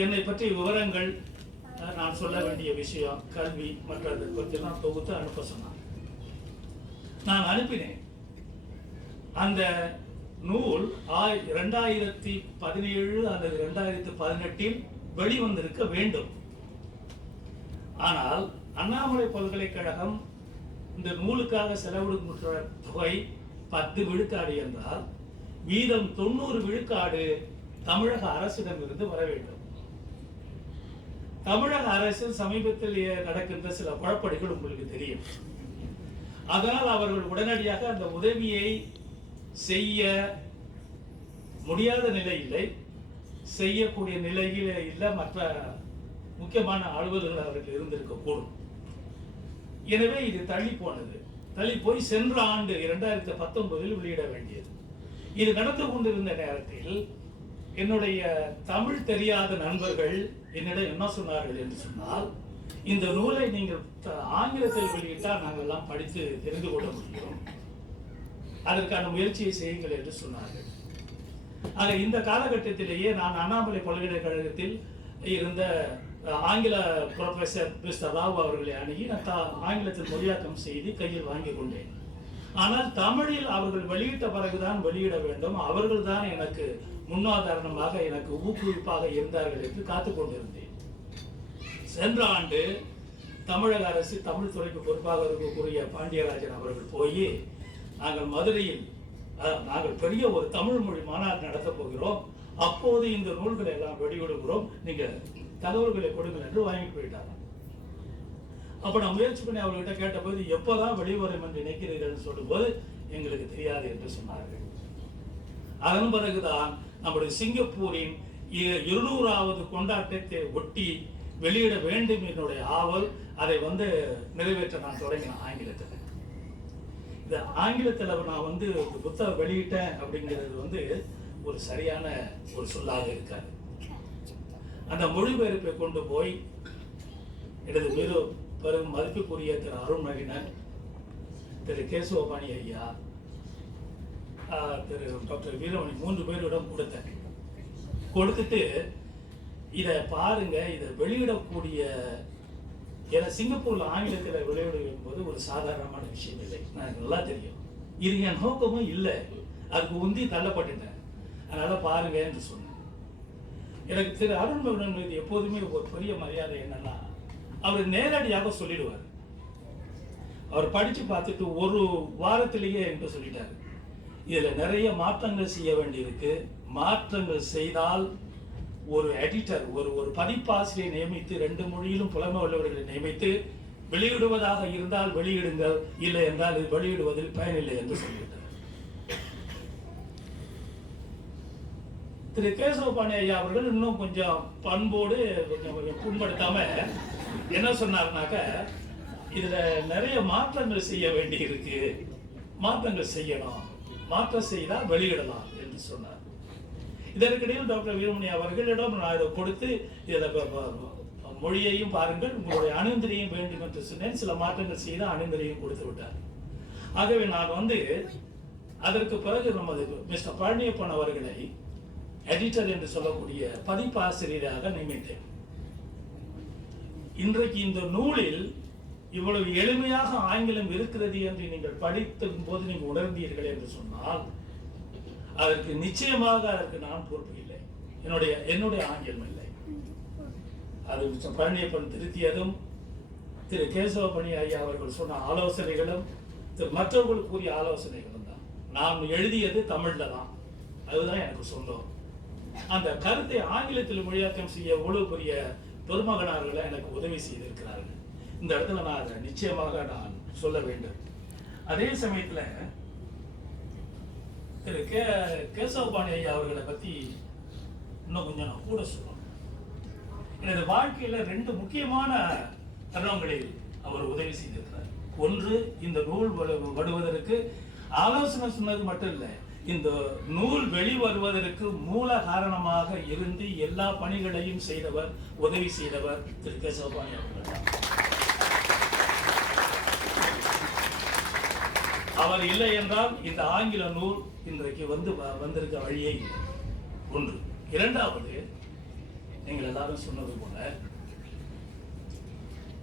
என்னை பற்றிய விவரங்கள், நான் சொல்ல வேண்டிய விஷயம், கல்வி மற்றது பற்றிலாம் தொகுத்து அனுப்ப சொன்னாங்க. நான் அனுப்பினேன். அந்த நூல் 2017 அல்லது 2018 வெளிவந்திருக்க வேண்டும். ஆனால் அண்ணாமலை பல்கலைக்கழகம் இந்த நூலுக்காக செலவிடுகின்ற தொகை 10 விழுக்காடு என்றால் மீதம் 90 விழுக்காடு தமிழக அரசிடமிருந்து வர வேண்டும். தமிழக அரசில் சமீபத்தில் நடக்கின்ற சில குழப்படிகள் உங்களுக்கு தெரியும். அதனால் அவர்கள் உடனடியாக அந்த உதவியை செய்ய முடியாத நிலை இல்லை, செய்யக்கூடிய நிலையில் இல்லை, மற்ற முக்கியமான அலுவலர்கள் அவர்கள் இருந்திருக்கக்கூடும். எனவே இது தள்ளி போனது. தள்ளி போய் சென்ற ஆண்டு 2019 வெளியிட வேண்டியது. இது நடந்து கொண்டிருந்த நேரத்தில் என்னுடைய தமிழ் தெரியாத நண்பர்கள் என்னிடம் என்ன சொன்னார்கள் என்று சொன்னால், இந்த நூலை நீங்கள் ஆங்கிலத்தில் வெளியிட்டால் நாங்கள் எல்லாம் படித்து தெரிந்து கொள்ள முடியும், அதற்கான முயற்சியை செய்யுங்கள் என்று சொன்னார்கள். ஆக இந்த காலகட்டத்திலேயே நான் அண்ணாமலை பல்கலைக்கழகத்தில் இருந்த ஆங்கில ப்ரொஃபஸர் மிஸ்டர் ராவ் அவர்களை அணுகி நான் ஆங்கிலத்தில் மொழியாக்கம் செய்து கையில் வாங்கி கொண்டேன். ஆனால் தமிழில் அவர்கள் வெளியிட்ட பிறகுதான் வெளியிட வேண்டும், அவர்கள் தான் எனக்கு முன்னுதாரணமாக, எனக்கு ஊக்குவிப்பாக இருந்தார்கள் என்று காத்துக் கொண்டிருந்தேன். சென்ற ஆண்டு தமிழக அரசு தமிழ் துறைக்கு பொறுப்பாக இருக்கக்கூடிய பாண்டியராஜன் அவர்கள் போய், நாங்கள் மதுரையில் நாங்கள் பெரிய ஒரு தமிழ் மொழி மாநாடு நடத்தப் போகிறோம், அப்போது இந்த நூல்களை எல்லாம் வெளியிடுகிறோம், நீங்க தகவல்களை கொடுங்கள் என்று வாங்கிட்டு போயிட்டாங்க. அப்ப நான் முயற்சி பண்ணி அவர்கிட்ட கேட்டபோது, எப்போதான் வெளிவரும் என்று நினைக்கிறீர்கள் சொல்லும்போது, எங்களுக்கு தெரியாது என்று சொன்னார்கள். அதன் பிறகுதான் நம்முடைய சிங்கப்பூரின் 200வது கொண்டாட்டத்தை ஒட்டி வெளியிட வேண்டும் என்னுடைய ஆவல், அதை நிறைவேற்ற நான் தொடங்கினேன் ஆங்கிலத்தில். இந்த ஆங்கிலத்தில் நான் புத்தகம் வெளியிட்டேன் அப்படிங்கிறது ஒரு சரியான ஒரு சொல்லாக இருக்காது. அந்த மொழிபெயர்ப்பை கொண்டு போய் எனது பெரும் மதிப்புக்குரிய திரு அருண்மகிணன், திரு கேசவபாணி ஐயா, திரு டாக்டர் வீரமணி 3 பேரிடம் கொடுத்துட்டு இதை பாருங்க, இதை வெளியிடக்கூடிய, ஏன்னா சிங்கப்பூர்ல ஆங்கிலத்தில் வெளியிடும் போது ஒரு சாதாரணமான விஷயம் இல்லை, எனக்கு நல்லா தெரியும். இது என் நோக்கமும் இல்லை, அதுக்கு உந்தி தள்ளப்பட்டுட்டேன். அதனால பாருங்க என்று சொன்னேன். எனக்கு திரு அருண்மகிணன் மீது எப்போதுமே ஒரு பெரிய மரியாதை என்னன்னா, அவர் நேரடியாக சொல்லிடுவார். அவர் படிச்சு பார்த்துட்டு ஒரு வாரத்திலேயே என்று சொல்லிட்டாரு, இதுல நிறைய மாற்றங்கள் செய்ய வேண்டியிருக்கு, மாற்றங்கள் செய்தால் ஒரு எடிட்டர், ஒரு பதிப்பாசிரியை நியமித்து 2 மொழியிலும் புலமை உள்ளவர்களை நியமித்து வெளியிடுவதாக இருந்தால் வெளியிடுங்கள், இல்லை என்றால் இது வெளியிடுவதில் பயனில்லை என்று சொல்லிவிட்டார். திரு கேசவபாணி ஐயா அவர்கள் இன்னும் கொஞ்சம் பண்போடு கொஞ்சம் புண்படுத்தாம என்ன சொன்னார்னாக்க, இதுல நிறைய மாற்றங்கள் செய்ய வேண்டி இருக்கு, மாற்றங்கள் செய்யணும், மாற்றம் செய்தால் வெளியிடலாம் என்று சொன்னார். இதற்கிடையில் டாக்டர் வீரமணி அவர்களிடம் நான் இதை கொடுத்து, இதில் மொழியையும் பாருங்கள், உங்களுடைய அனுமதியையும் வேண்டும் என்று சொன்னேன். சில மாற்றங்கள் செய்து அனுமதியையும் கொடுத்து விட்டார். ஆகவே நான் அதற்கு பிறகு நமது மிஸ்டர் பழனியப்பன் அவர்களை எடிட்டர் என்று சொல்லக்கூடிய பதிப்பாசிரியராக நியமித்தேன். இன்றைக்கு இந்த நூலில் இவ்வளவு எளிமையாக ஆங்கிலம் இருக்கிறது என்று நீங்கள் படிக்கும் போது நீங்கள் உணர்ந்தீர்கள் என்று சொன்னால் அதற்கு நிச்சயமாக அதற்கு நான் பொறுப்பு இல்லை. என்னுடைய ஆங்கிலம் இல்லை. அது பழனியப்பன் திருத்தியதும் திரு கேசவபணி ஐயா அவர்கள் சொன்ன ஆலோசனைகளும் மற்றவர்கள் கூறிய ஆலோசனைகளும் தான். நான் எழுதியது தமிழ்ல தான், அதுதான் எனக்கு சொந்தம். அந்த கருத்தை ஆங்கிலத்தில் மொழியாக்கம் செய்ய எவ்வளவு பெரிய பெருமகனார்களை எனக்கு உதவி செய்திருக்கிறார்கள். இந்த இடத்துல நான் அதை நிச்சயமாக நான் சொல்ல வேண்டும். அதே சமயத்துல திரு கேசவபாணி ஐயா அவர்களை பத்தி இன்னும் கொஞ்சம் நான் கூட சொல்லணும். எனது வாழ்க்கையில 2 முக்கியமான தருணங்களில் அவர் உதவி செய்திருக்கிறார். ஒன்று, இந்த நூல் வருவதற்கு ஆலோசனை சொன்னது மட்டும் இல்லை, இந்த நூல் வெளிவருவதற்கு மூல காரணமாக இருந்து எல்லா பணிகளையும் செய்தவர், உதவி செய்தவர் திரு கேசவபாணி அவர்கள். அவர் இல்லை என்றால் இந்த ஆங்கில நூல் இன்றைக்கு வந்திருக்க வழியே இல்லை. ஒன்று. இரண்டாவது, நீங்கள் எல்லாரும் சொன்னது போல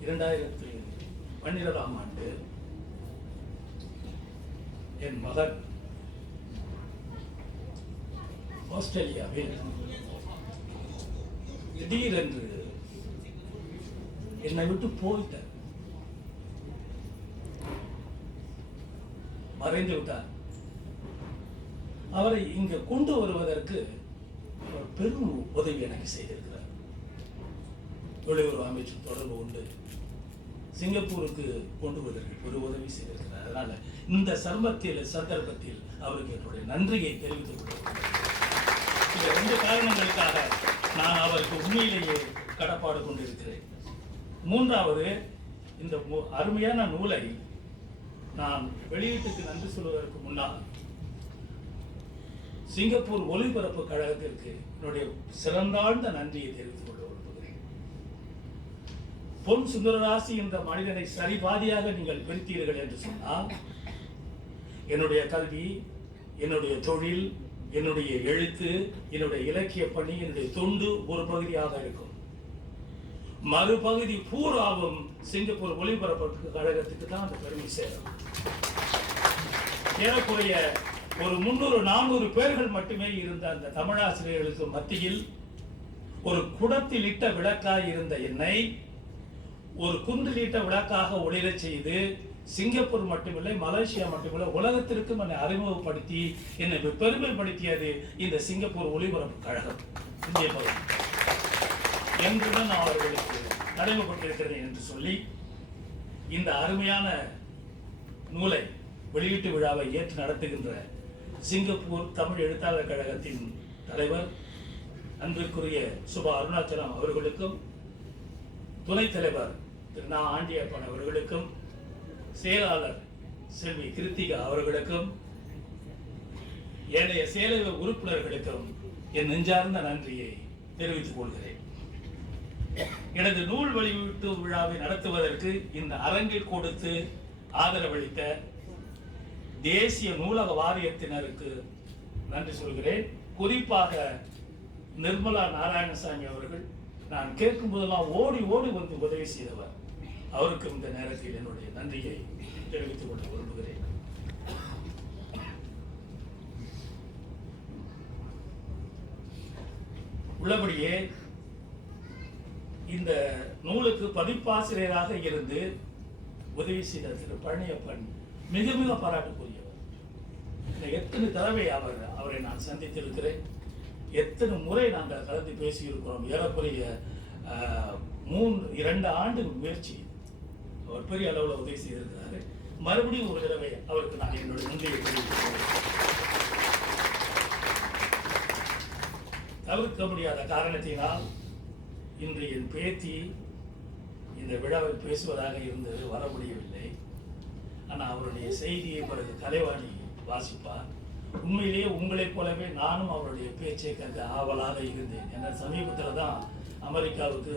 2012ஆம் ஆண்டு என் மகன் ஆஸ்திரேலியாவில் திடீரென்று என்னை விட்டு போயிட்டார், மறைந்து விட்டார். அவரை இங்க கொண்டு வருவதற்கு பெரும் உதவி எனக்கு செய்திருக்கிறார். வெளியுறவு அமைச்சர் தொடர்பு உண்டு, சிங்கப்பூருக்கு கொண்டு வருவதற்கு ஒரு உதவி செய்திருக்கிறார். அதனால இந்த சந்தர்ப்பத்தில் அவருக்கு என்னுடைய நன்றியை தெரிவித்துக் கொள்கிறேன். இந்த 2 காரணங்களுக்காக நான் அவருக்கு உண்மையிலேயே கடப்பாடு கொண்டிருக்கிறேன். மூன்றாவது, இந்த அருமையான நூலை நான் வெளியீட்டுக்கு நன்றி சொல்வதற்கு முன்னால் சிங்கப்பூர் ஒலிபரப்பு கழகத்திற்கு என்னுடைய சிறந்தாழ்ந்த நன்றியை தெரிவித்துக் கொள்ள விரும்புகிறேன். பொன் சுந்தரராசி என்ற மனிதனை சரிபாதியாக நீங்கள் பிரித்தீர்கள் என்று சொன்னால், என்னுடைய கல்வி, என்னுடைய தொழில், என்னுடைய எழுத்து, என்னுடைய இலக்கிய பணி, என்னுடைய தொண்டு ஒரு பகுதியாக இருக்கும். மறுபகுதி பூராவும் சிங்கப்பூர் ஒலிபரப்பு கழகத்துக்கு தான் அந்த பெருமை சேரும். ஏறக்குறைய ஒரு 300-400 பேர்கள் மட்டுமே இருந்த அந்த தமிழாசிரியர்களுக்கு மத்தியில் ஒரு குடத்தில் இட்ட விளக்காய் இருந்த என்னை ஒரு குன்றில் இட்ட விளக்காக ஒளிரச் செய்து சிங்கப்பூர் மட்டுமில்லை, மலேசியா மட்டுமில்லை, உலகத்திற்கும் என்னை அறிமுகப்படுத்தி என்னை பெருமைப்படுத்தியது இந்த சிங்கப்பூர் ஒலிபரப்பு கழகம். என்றுடன் அவர்களுக்கு கடமைப்பட்டிருக்கிறேன் என்று சொல்லி இந்த அருமையான நூலை வெளியீட்டு விழாவை ஏற்று நடத்துகின்ற சிங்கப்பூர் தமிழ் எழுத்தாளர் கழகத்தின் தலைவர் அன்பிற்குரிய சுபா அருணாச்சலம் அவர்களுக்கும், துணைத் தலைவர் திரு நா. ஆண்டியப்பன் அவர்களுக்கும், செயலாளர் செல்வி கிருத்திகா அவர்களுக்கும், ஏனைய செயலக உறுப்பினர்களுக்கும் என் நெஞ்சார்ந்த நன்றியை தெரிவித்துக் கொள்கிறேன். எனது நூல் வெளியீட்டு விழாவை நடத்துவதற்கு இந்த அரங்கில் கொடுத்து ஆதரவளித்த தேசிய நூலக வாரியத்தினருக்கு நன்றி சொல்கிறேன். குறிப்பாக நிர்மலா நாராயணசாமி அவர்கள் நான் கேட்கும் போதெல்லாம் ஓடி ஓடி வந்து உதவி செய்தவர். அவருக்கு இந்த நேரத்தில் என்னுடைய நன்றியை தெரிவித்துக் கொள்ள விரும்புகிறேன். உள்ளபடியே இந்த நூலுக்கு பதிப்பாசிரியராக இருந்து உதவி செய்த திரு பழனியப்பன் மிக மிக பாராட்டுக்குரியவர். எத்தனை தடவை அவரை நான் சந்தித்திருக்கிறேன், எத்தனை முறை நாங்கள் கலந்து பேசியிருக்கிறோம். ஏறக்குறைய 2 ஆண்டு முயற்சி. அவர் பெரிய அளவில் உதவி செய்திருக்கிறாரு. மறுபடியும் ஒரு தடவை அவருக்கு நான் என்னுடைய நன்றியை தெரிவித்துக் தவிர்க்க முடியாத காரணத்தினால் இன்று என் பேத்தி இந்த விழாவில் பேசுவதாக இருந்தது, வர முடியவில்லை. ஆனால் அவருடைய செய்தியை பிறகு கலைவாணி வாசிப்பார். உண்மையிலேயே உங்களைப் போலவே நானும் அவருடைய பேச்சை கண்டு ஆவலாக இருந்தேன். ஏன்னா சமீபத்தில் தான் அமெரிக்காவுக்கு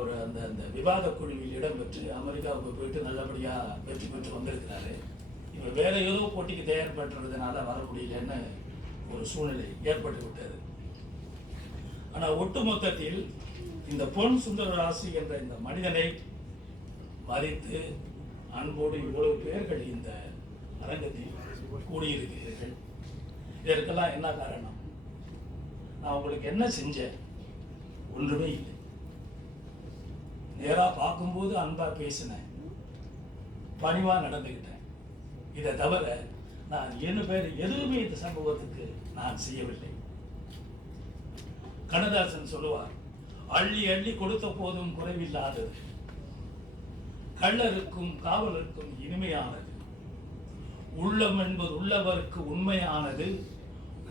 ஒரு அந்த விவாத குழுவில் இடம்பெற்று அமெரிக்காவுக்கு போயிட்டு நல்லபடியாக வெற்றி பெற்று வந்திருக்கிறாரு. இவர் வேற ஏதோ போட்டிக்கு தயார் பெற்றதுனால வர முடியலன்னு ஒரு சூழ்நிலை ஏற்பட்டு விட்டது. ஆனால் ஒட்டுமொத்தத்தில் இந்த பொன் சுந்தரராசி என்ற இந்த மனிதனை மதித்து அன்போடு இவ்வளவு பேர்கள் இந்த அரங்கத்தில் கூடியிருக்கிறீர்கள். இதற்கெல்லாம் என்ன காரணம்? நான் உங்களுக்கு என்ன செஞ்சேன்? ஒன்றுமே இல்லை. நேராக பார்க்கும்போது அன்பா பேசினேன், பணிவா நடந்துக்கிட்டேன். இதை தவிர நான் எதுவுமே இந்த சமூகத்துக்கு நான் செய்யவில்லை. கண்ணதாசன் சொல்லுவார், அள்ளி அள்ளி கொடுத்த போதும் குறைவில்லாதது, கள்ளருக்கும் காவலருக்கும் இனிமையானது, உள்ளம் என்பது உள்ளவருக்கு உண்மையானது,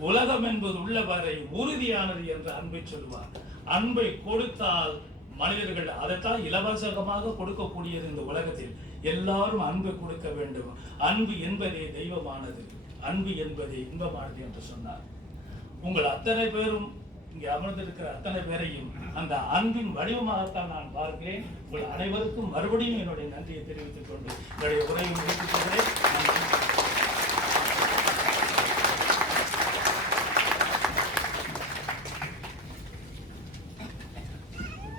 உலகம் என்பது உள்ளவரை உறுதியானது என்று அன்பை சொல்லுவார். அன்பை கொடுத்தால் மனிதர்கள் அதைத்தான் இலவசமாக கொடுக்கக்கூடியது. இந்த உலகத்தில் எல்லாரும் அன்பை கொடுக்க வேண்டும். அன்பு என்பதே தெய்வமானது, அன்பு என்பதே இன்பமானது என்று சொன்னார். உங்கள் அத்தனை பேரும் இங்கே அமர்ந்திருக்கிற அத்தனை பேரையும் அந்த அன்பின் வடிவமாகத்தான் நான் பார்க்கிறேன். உங்கள் அனைவருக்கும் மறுபடியும் என்னுடைய நன்றியை தெரிவித்துக் கொண்டு என்னுடைய உரையை முடித்துக் கொள்கிறேன்.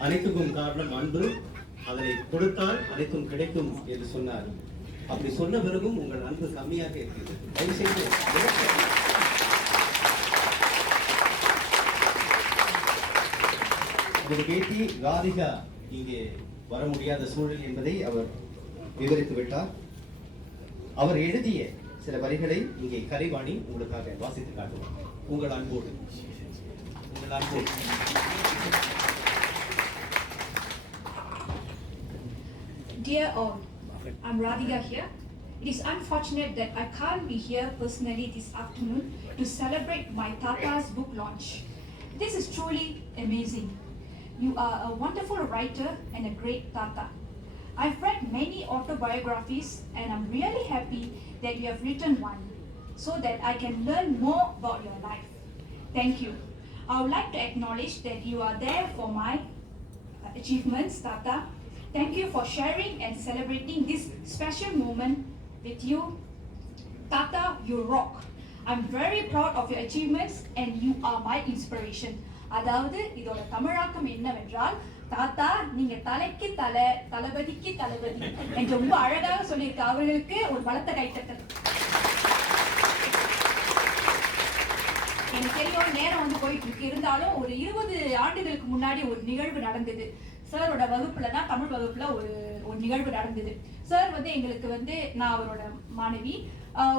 அனைத்துக்கும் காரணம் அன்பு. அதனை கொடுத்தால் அனைத்தும் கிடைக்கும் என்று சொன்னார். அப்படி சொன்ன பிறகும் உங்கள் அன்பு கம்மியாக இருக்கிறது. தயவு செய்து ஒரு பேட்டி ராதிகா இங்கே வர முடியாத சூழல் என்பதை அவர் விவரித்து விட்டார். அவர் எழுதிய சில வரிகளை இங்கே கலைவாணி உங்களுக்காக வாசித்து காட்டுவார். உங்கள் அன்போடு, உங்கள் அன்போடு. Dear all, I'm Radhika here. It is unfortunate that I can't be here personally this afternoon to celebrate my Tata's book launch. This is truly amazing. You are a wonderful writer and a great Tata. I've read many autobiographies and I'm really happy that you have written one so that I can learn more about your life. Thank you. I would like to acknowledge that you are there for my achievements, Tata. Thank you for sharing and celebrating this special moment with you. Tata, you rock. I'm very proud of your achievements and you are my inspiration. அதாவது இதோட தமிழாக்கம் என்னவென்றால், தாத்தா நீங்க தலைக்கு தலை, தளபதிக்கு தளபதி என்று ரொம்ப அழகாக சொல்லியிருக்க அவர்களுக்கு ஒரு பலத்த கைத்தட்டல். எனக்கு தெரியும் நேரம் வந்து போயிட்டு இருக்கு. இருந்தாலும் ஒரு 20 ஆண்டுகளுக்கு முன்னாடி ஒரு நிகழ்வு நடந்தது. சாரோட வகுப்புல தான், தமிழ் வகுப்புல ஒரு நிகழ்வு நடந்தது. சார் வந்து எங்களுக்கு வந்து, நான் அவரோட மாணவி,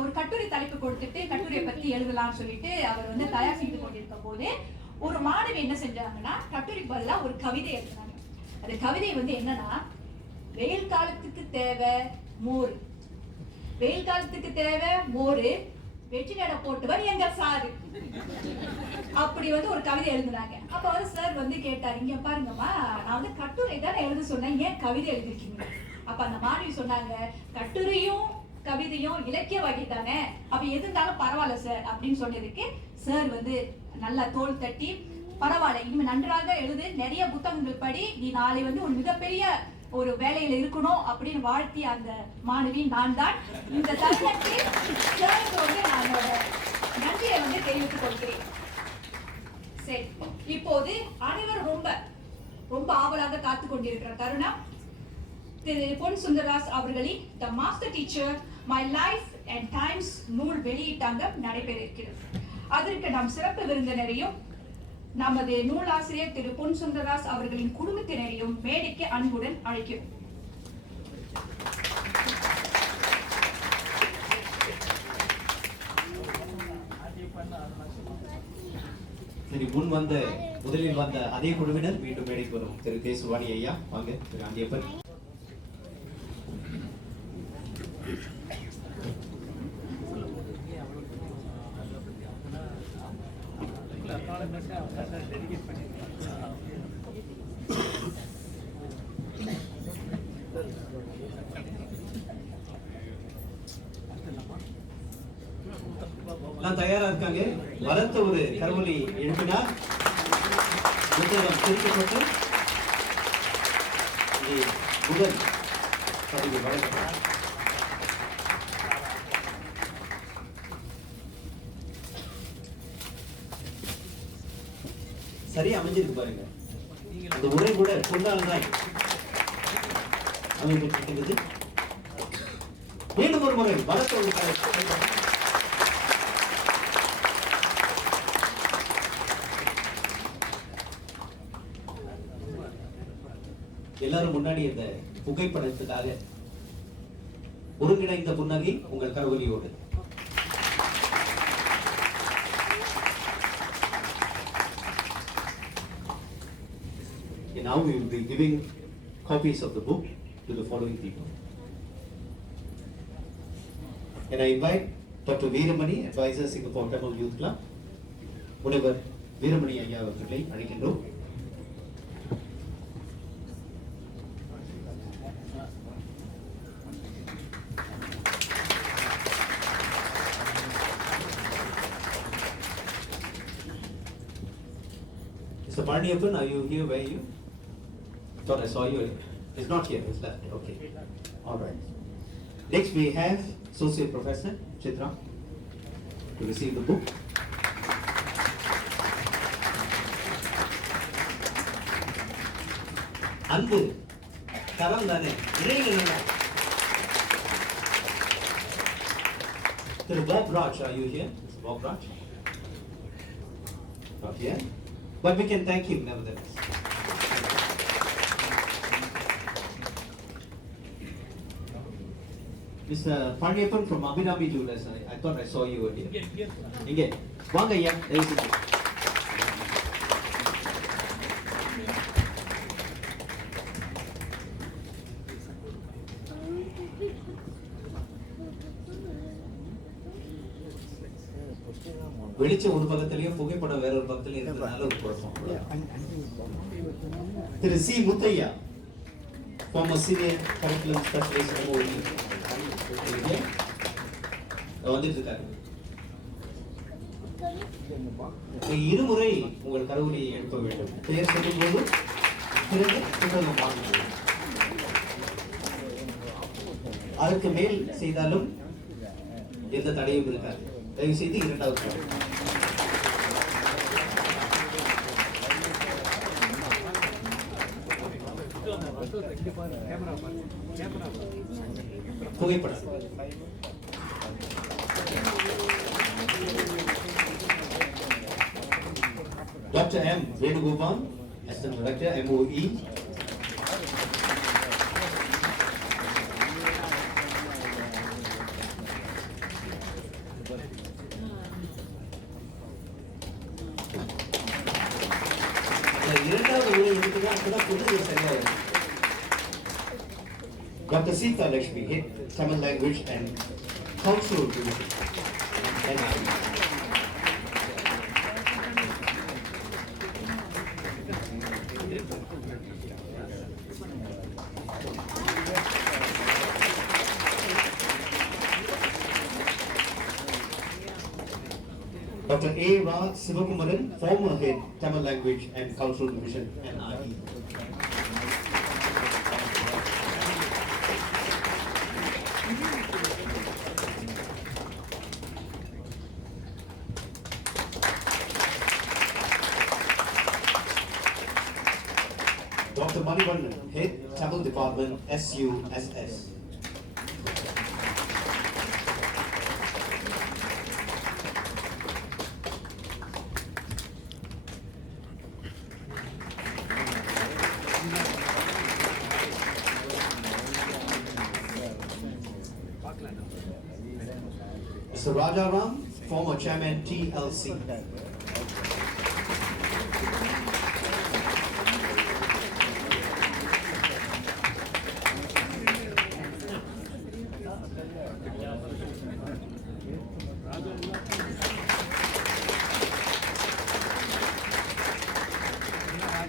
ஒரு கட்டுரை தலைப்பு கொடுத்துட்டு கட்டுரையை பத்தி எழுதலாம்னு சொல்லிட்டு அவர் வந்து தயார் செய்து கொண்டிருக்க போது ஒரு மாணவி என்ன செஞ்சாங்கன்னா, கட்டுரைக்கு பதிலா ஒரு கவிதை எழுதினாங்க. அந்த கவிதை வந்து என்னன்னா, வெயில் காலத்துக்கு தேவை மோர், வெயில் காலத்துக்கு தேவை மோரு, வெற்றி நட போட்டுவர் எங்க சாரு, அப்படி வந்து ஒரு கவிதை எழுதுனாங்க. அப்ப வந்து சார் வந்து கேட்டார், இங்க பாருங்கம்மா, நான் வந்து கட்டுரை தான் எழுத சொன்னேன், ஏன் கவிதை எழுதிருக்கீங்க? அப்ப அந்த மாணவி சொன்னாங்க, கட்டுரையும் கவிதையும் இலக்கிய வகை தானே, அப்ப எது இருந்தாலும் பரவாயில்ல சார் அப்படின்னு சொன்னதுக்கு சார் வந்து நல்லா தோள் தட்டி, பரவாயில்ல, இனிமே நன்றாக எழுது, நிறைய புத்தகங்கள் படி, நீ நாளை வந்து ஒரு மிகப்பெரிய ஒரு வேலையில இருக்கணும் அப்படின்னு வாழ்த்தி அந்த மாணவி நான் தான். இந்த தருணத்தில் சாருக்கு வந்து நான் நன்றியை வந்து தெரிவித்துக் கொள்கிறேன். சரி, இப்போது அனைவரும் ரொம்ப ரொம்ப ஆவலாக காத்து கொண்டிருக்கிற தருணம், திரு பொன் சுந்தரராஸ் அவர்களின் the master teacher my life and times நூல் வெளியீட்டாங்கம் நடைபெற இருக்கிறது. அதற்கு நாம் சிறப்பு விருந்தினரையும் நமது நூலாசிரியர் திரு பொன் சுந்தரராஸ் அவர்களின் குடும்பத்தினரையும் மேடைக்கு அன்புடன் அழைக்கிறோம். சரி, முதலில் வந்த அதே குழுவினர் மீண்டும் மேடைக்கு வரும். திரு தேசுவாணி ஐயா வாங்க. திரு ஆண்டியப்பன். எல்லாம் தயாரா இருக்காங்க. பலத்த ஒரு கரவொலி எழுப்பினார். புத்தகம் பிரிக்கப்பட்டு முதல் பதிவு வழங்கப்பட்டார். சரியா அமைஞ்சிருக்கு பாருங்க. அந்த உரை கூட சொன்னால்தான் அமைந்திருக்கிறது. மீண்டும் ஒரு முறை பலத்த ஒரு எல்லாரும் முன்னாடி இந்த புகைப்படத்துக்காக ஒருங்கிணைந்த புன்னகை உங்கள் கரவொலியோடு. And now we will be giving copies of the book to the following people. And I invite Dr. Veeramani, advisor Singapore Tamil Youth Club. முனைவர் வீரமணி ஐயா அவர்களை அழைக்கின்றோம். Mr. Parniyappan, are you here? Where are you? Thought I saw you. It's not here, it's left. Okay. All right. Next we have Associate Professor Chitra to receive the book. அன்பு கரம் தானே இணைகள். Mr. Bob Raj, are you here? Mr. Bob Raj? Not here. But we can thank him nevertheless. Mr. Parniyappan from Abhinami Jewelers, I thought I saw you earlier. Inge, vaanga ஐயா, தயவு செஞ்சு. வெளிச்சம் ஒரு பக்கத்திலயும் புகைப்படம் வேற ஒரு பக்கத்திலயும் இருந்ததுனால ஒரு குழப்பம். திரு C Muthaiah, former senior curriculum specialist MOE, வந்துட்டு இருக்காரு. இருமுறை உங்கள் கருவியை எழுப்ப வேண்டும். பெயர் சொல்லும் போது பிறகு புத்தகம் வாங்க. அதற்கு மேல் செய்தாலும் எந்த தடையும் இருக்காது. தயவு செய்து இரண்டாவது புகைப்படம். Dr. M. Venugopal, Assistant Director, MOE. Dr. Sita Lakshmi, Head Tamil Language and Cultural Division, NIE. Dr. A. Ra Sivakumaran, former Head Tamil Language and Cultural Division, NIE. Dr. Manivannan, Head Tamil Department, SUSS. Mr. Rajaram, former Chairman, TLC.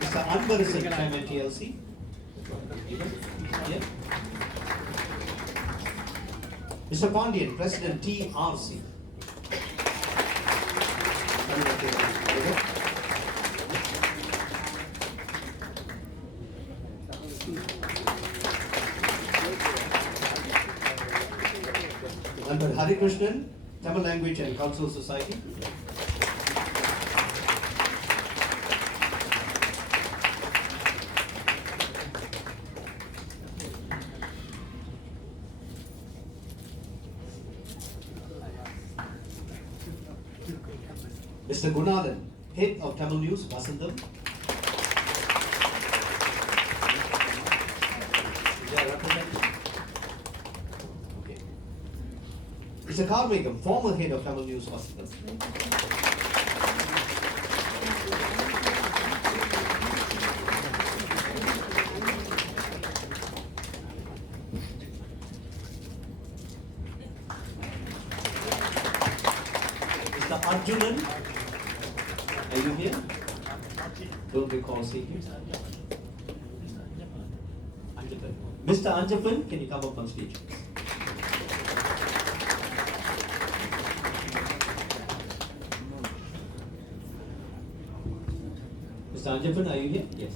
Mr. Anbarasan, Chairman, TLC. Yeah. Mr. Pandian, President, TRC. Albert Hari Krishnan, Tamil Language and Cultural Society. Mr. Gunalan, Head of Tamil News, Vasantham. Is there a representative? Okay. Mr. Karmegam, former Head of Tamil News, Vasantham. Mr. Arjunan, are you here? Don't recall seeing you. Anjapan. Mr. Anjapan, can you come up on stage? Mr. Anjapan, are you here? Yes.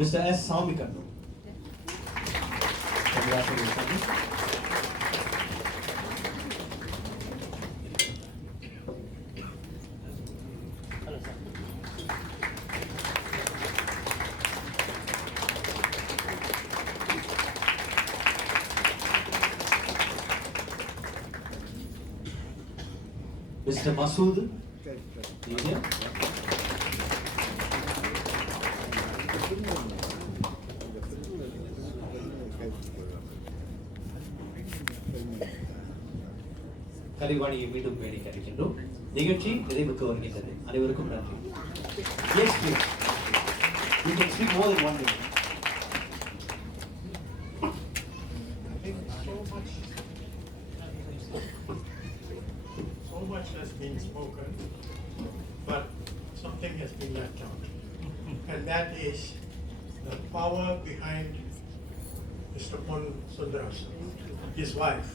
Mr. S. Samikandu. Congratulations. Mr. Masood. You here? கலைவாணியை மீண்டும் மேடைக்கு அழைக்கின்றோம். நிகழ்ச்சி நிறைவுக்கு வருகின்றது. அனைவருக்கும் நன்றி. Yes, please. You can speak more than 1 minute. So much has been spoken, but something has been left out. And that is the power behind Mr. Pon Sundararajan, his wife.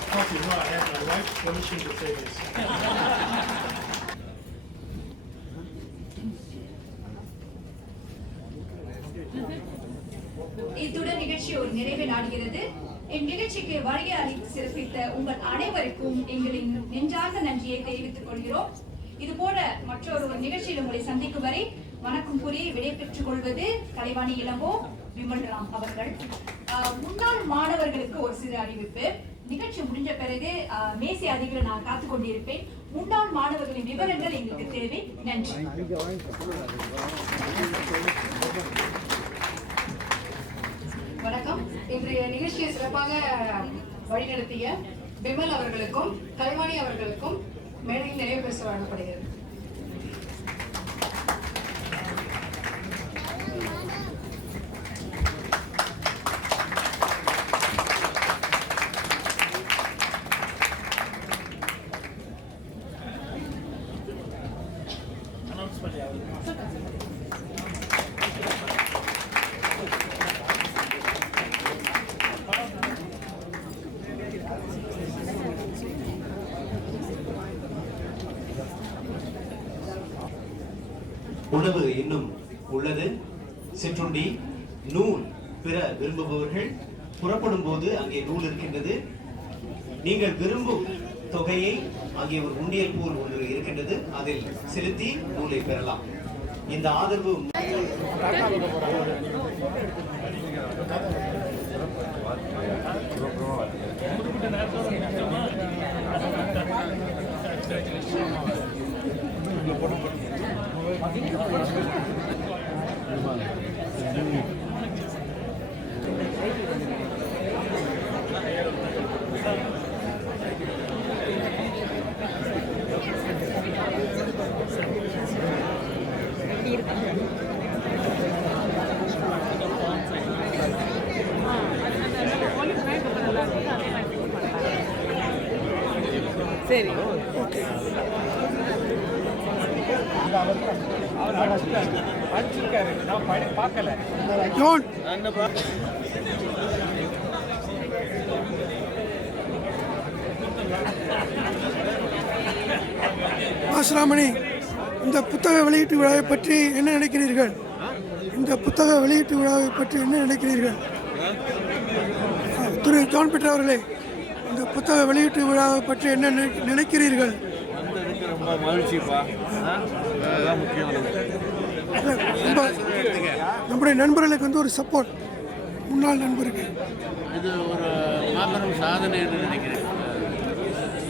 Of course, you know I have my wife's permission to say this. இத்துடன் நிகழ்ச்சி ஒரு நிறைவு நாடுகிறது. இந்நிகழ்ச்சிக்கு வருகை அளித்து சிறப்பித்த உங்கள் அனைவருக்கும் எங்களின் நெஞ்சார்ந்த நன்றியை தெரிவித்துக் கொள்கிறோம். இது போல மற்றொரு நிகழ்ச்சியில் உங்களை சந்திக்கும் வரை வணக்கம் கூறி விடைபெற்றுக் கொள்வது கலைவாணி இளங்கோ விமல்ராம் அவர்கள். முன்னாள் மாணவர்களுக்கு ஒரு சிறு அறிவிப்பு. நிகழ்ச்சி முடிஞ்ச பிறகு மேசை அதிகளை நான் காத்துக் கொண்டிருப்பேன். முன்னாள் மாணவர்களின் விவரங்கள் எங்களுக்கு தேவை. நன்றி. வணக்கம். இன்றைய நிகழ்ச்சியை சிறப்பாக வழிநடத்திய விமல் அவர்களுக்கும் கலைவாணி அவர்களுக்கும் மேடையில் நிறைவு பரிசு வழங்கப்படுகிறது. உணவு இன்னும் உள்ளது. சிற்றுண்டி, நூல் பெற விரும்புபவர்கள் புறப்படும் போது அங்கே நூல் இருக்கின்றது. நீங்கள் விரும்பும் தொகையை அங்கே ஒரு உண்டியல் போல் ஒன்று இருக்கின்றது. அதில் செலுத்தி நூலை பெறலாம். இந்த ஆதரவு சரி ஓகே அவர் படிச்சிருக்காரு நான் பார்க்கல ஜோன் ஆசிராமணி, இந்த புத்தக வெளியீட்டு விழாவை பற்றி என்ன நினைக்கிறீர்கள்? இந்த புத்தக வெளியீட்டு விழாவை பற்றி என்ன நினைக்கிறீர்கள்? திரு ஜான் பீட்டர் அவர்களே, இந்த புத்தக வெளியீட்டு விழாவை பற்றி என்ன நினைக்கிறீர்கள்? ரொம்ப மகிழ்ச்சிப்பா, அதுதான் முக்கியம். நம்முடைய நண்பர்களுக்கு வந்து ஒரு சப்போர்ட், முன்னாள் நண்பருக்கு இது ஒரு மாபெரும் சாதனை என்று நினைக்கிறேன்.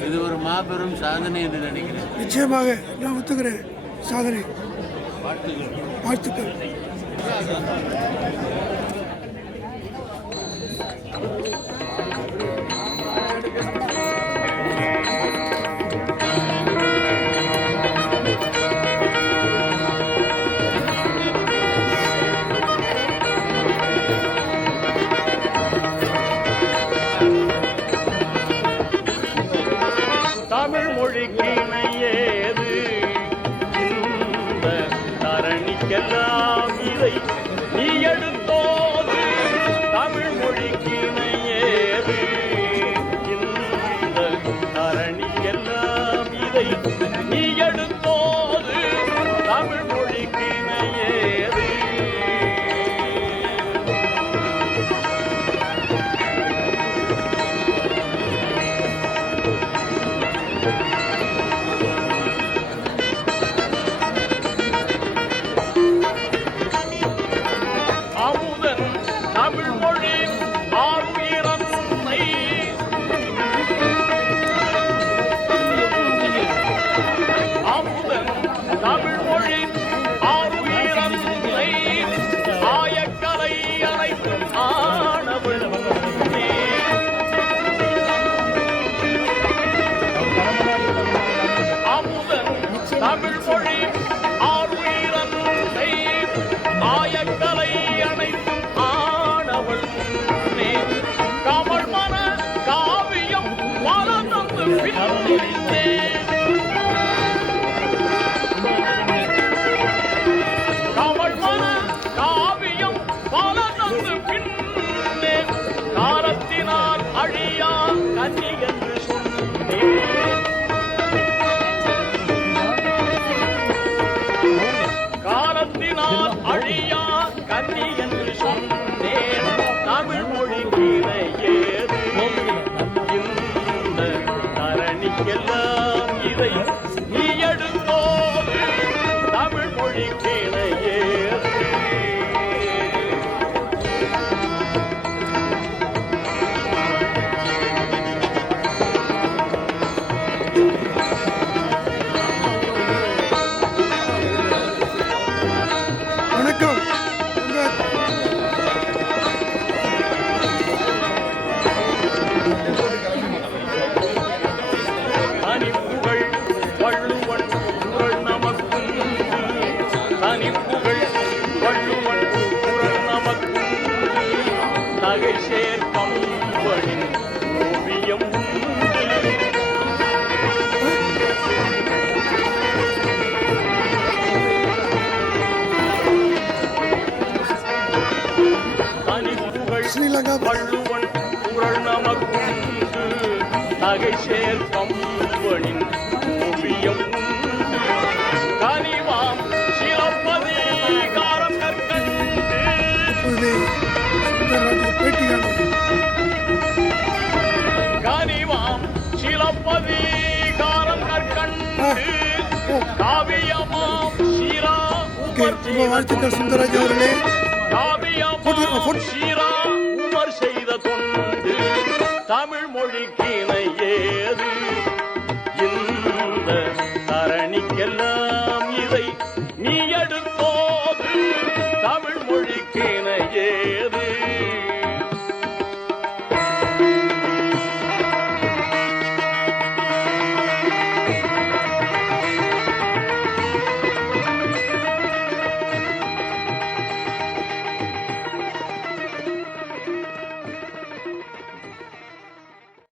இது ஒரு மாபெரும் சாதனை என்று நினைக்கிறேன். நிச்சயமாக நான் ஒத்துக்கிறேன். சாதனை. வாழ்த்துக்கள். தமிழ் மொழிக்கு இணையேது இந்த தரணிக்கெல்லாம் இதை நீ எடுத்தோது. தமிழ் மொழிக்கு இணையேது இந்த தரணிக்கெல்லாம் இதை நீ எடுத்தோது. தமிழ் மொழிக்கு இணையேது. அமுதன் தமிழ் மொழி ஆறுயிரத்தை அமுதன் தமிழ் மொழி ஆறுயிரத்தை ஆயக்கலை அனைத்தும் ஆனவள் அமுதன் தமிழ் மொழி ஆறுயிரத்தை ஆயக்கலை அனைத்தும் ஆனவள் கமல் மன காவியம் வளர்ந்து பின்னே கமல் மன காவியம் வளர்ந்து பின்னே காலத்தினால் அழியா கன்னி என்று சொன்னேன். காலத்தினால் அழியா கன்னி என்று சொன்னேன். தமிழ் மொழிக்கு இணையேது இந்த தரணிக்கெல்லாம் இதை நீ எடுத்தோது. தமிழ் மொழிக்கு இணையேது. வணக்கம். தனிப்புகழ் வள்ளுவன் குரல் நமக்கும் தனிப்புகழ் வள்ளுவன் குரல் நமக்கும் நகை சேர்க்கம்பனின் ஓவியம் தனிப்புகழ் ஸ்ரீலங்கா வள்ளுவன் குரல் நமக்கும் நகை சேர்க்கம்பனின் ஓவியம் கனிவாம் சிலப்பதிகாரம் கற்கண்டு இப்பொழுது சுந்தரராஜை பேட்டியானது. கனிவாம் சிலப்பதிகாரம் கற்கண்டு காவியமாம் சீரா ரொம்ப வாழ்த்துக்கள் சுந்தரராஜ் அவர்களே. காவியமாம் சீரா உமர் செய்த தொண்டு. தமிழ் மொழிக்கு இணையேது இந்த தரணிக்கெல்லாம் இதை நீ எடுத்தோ.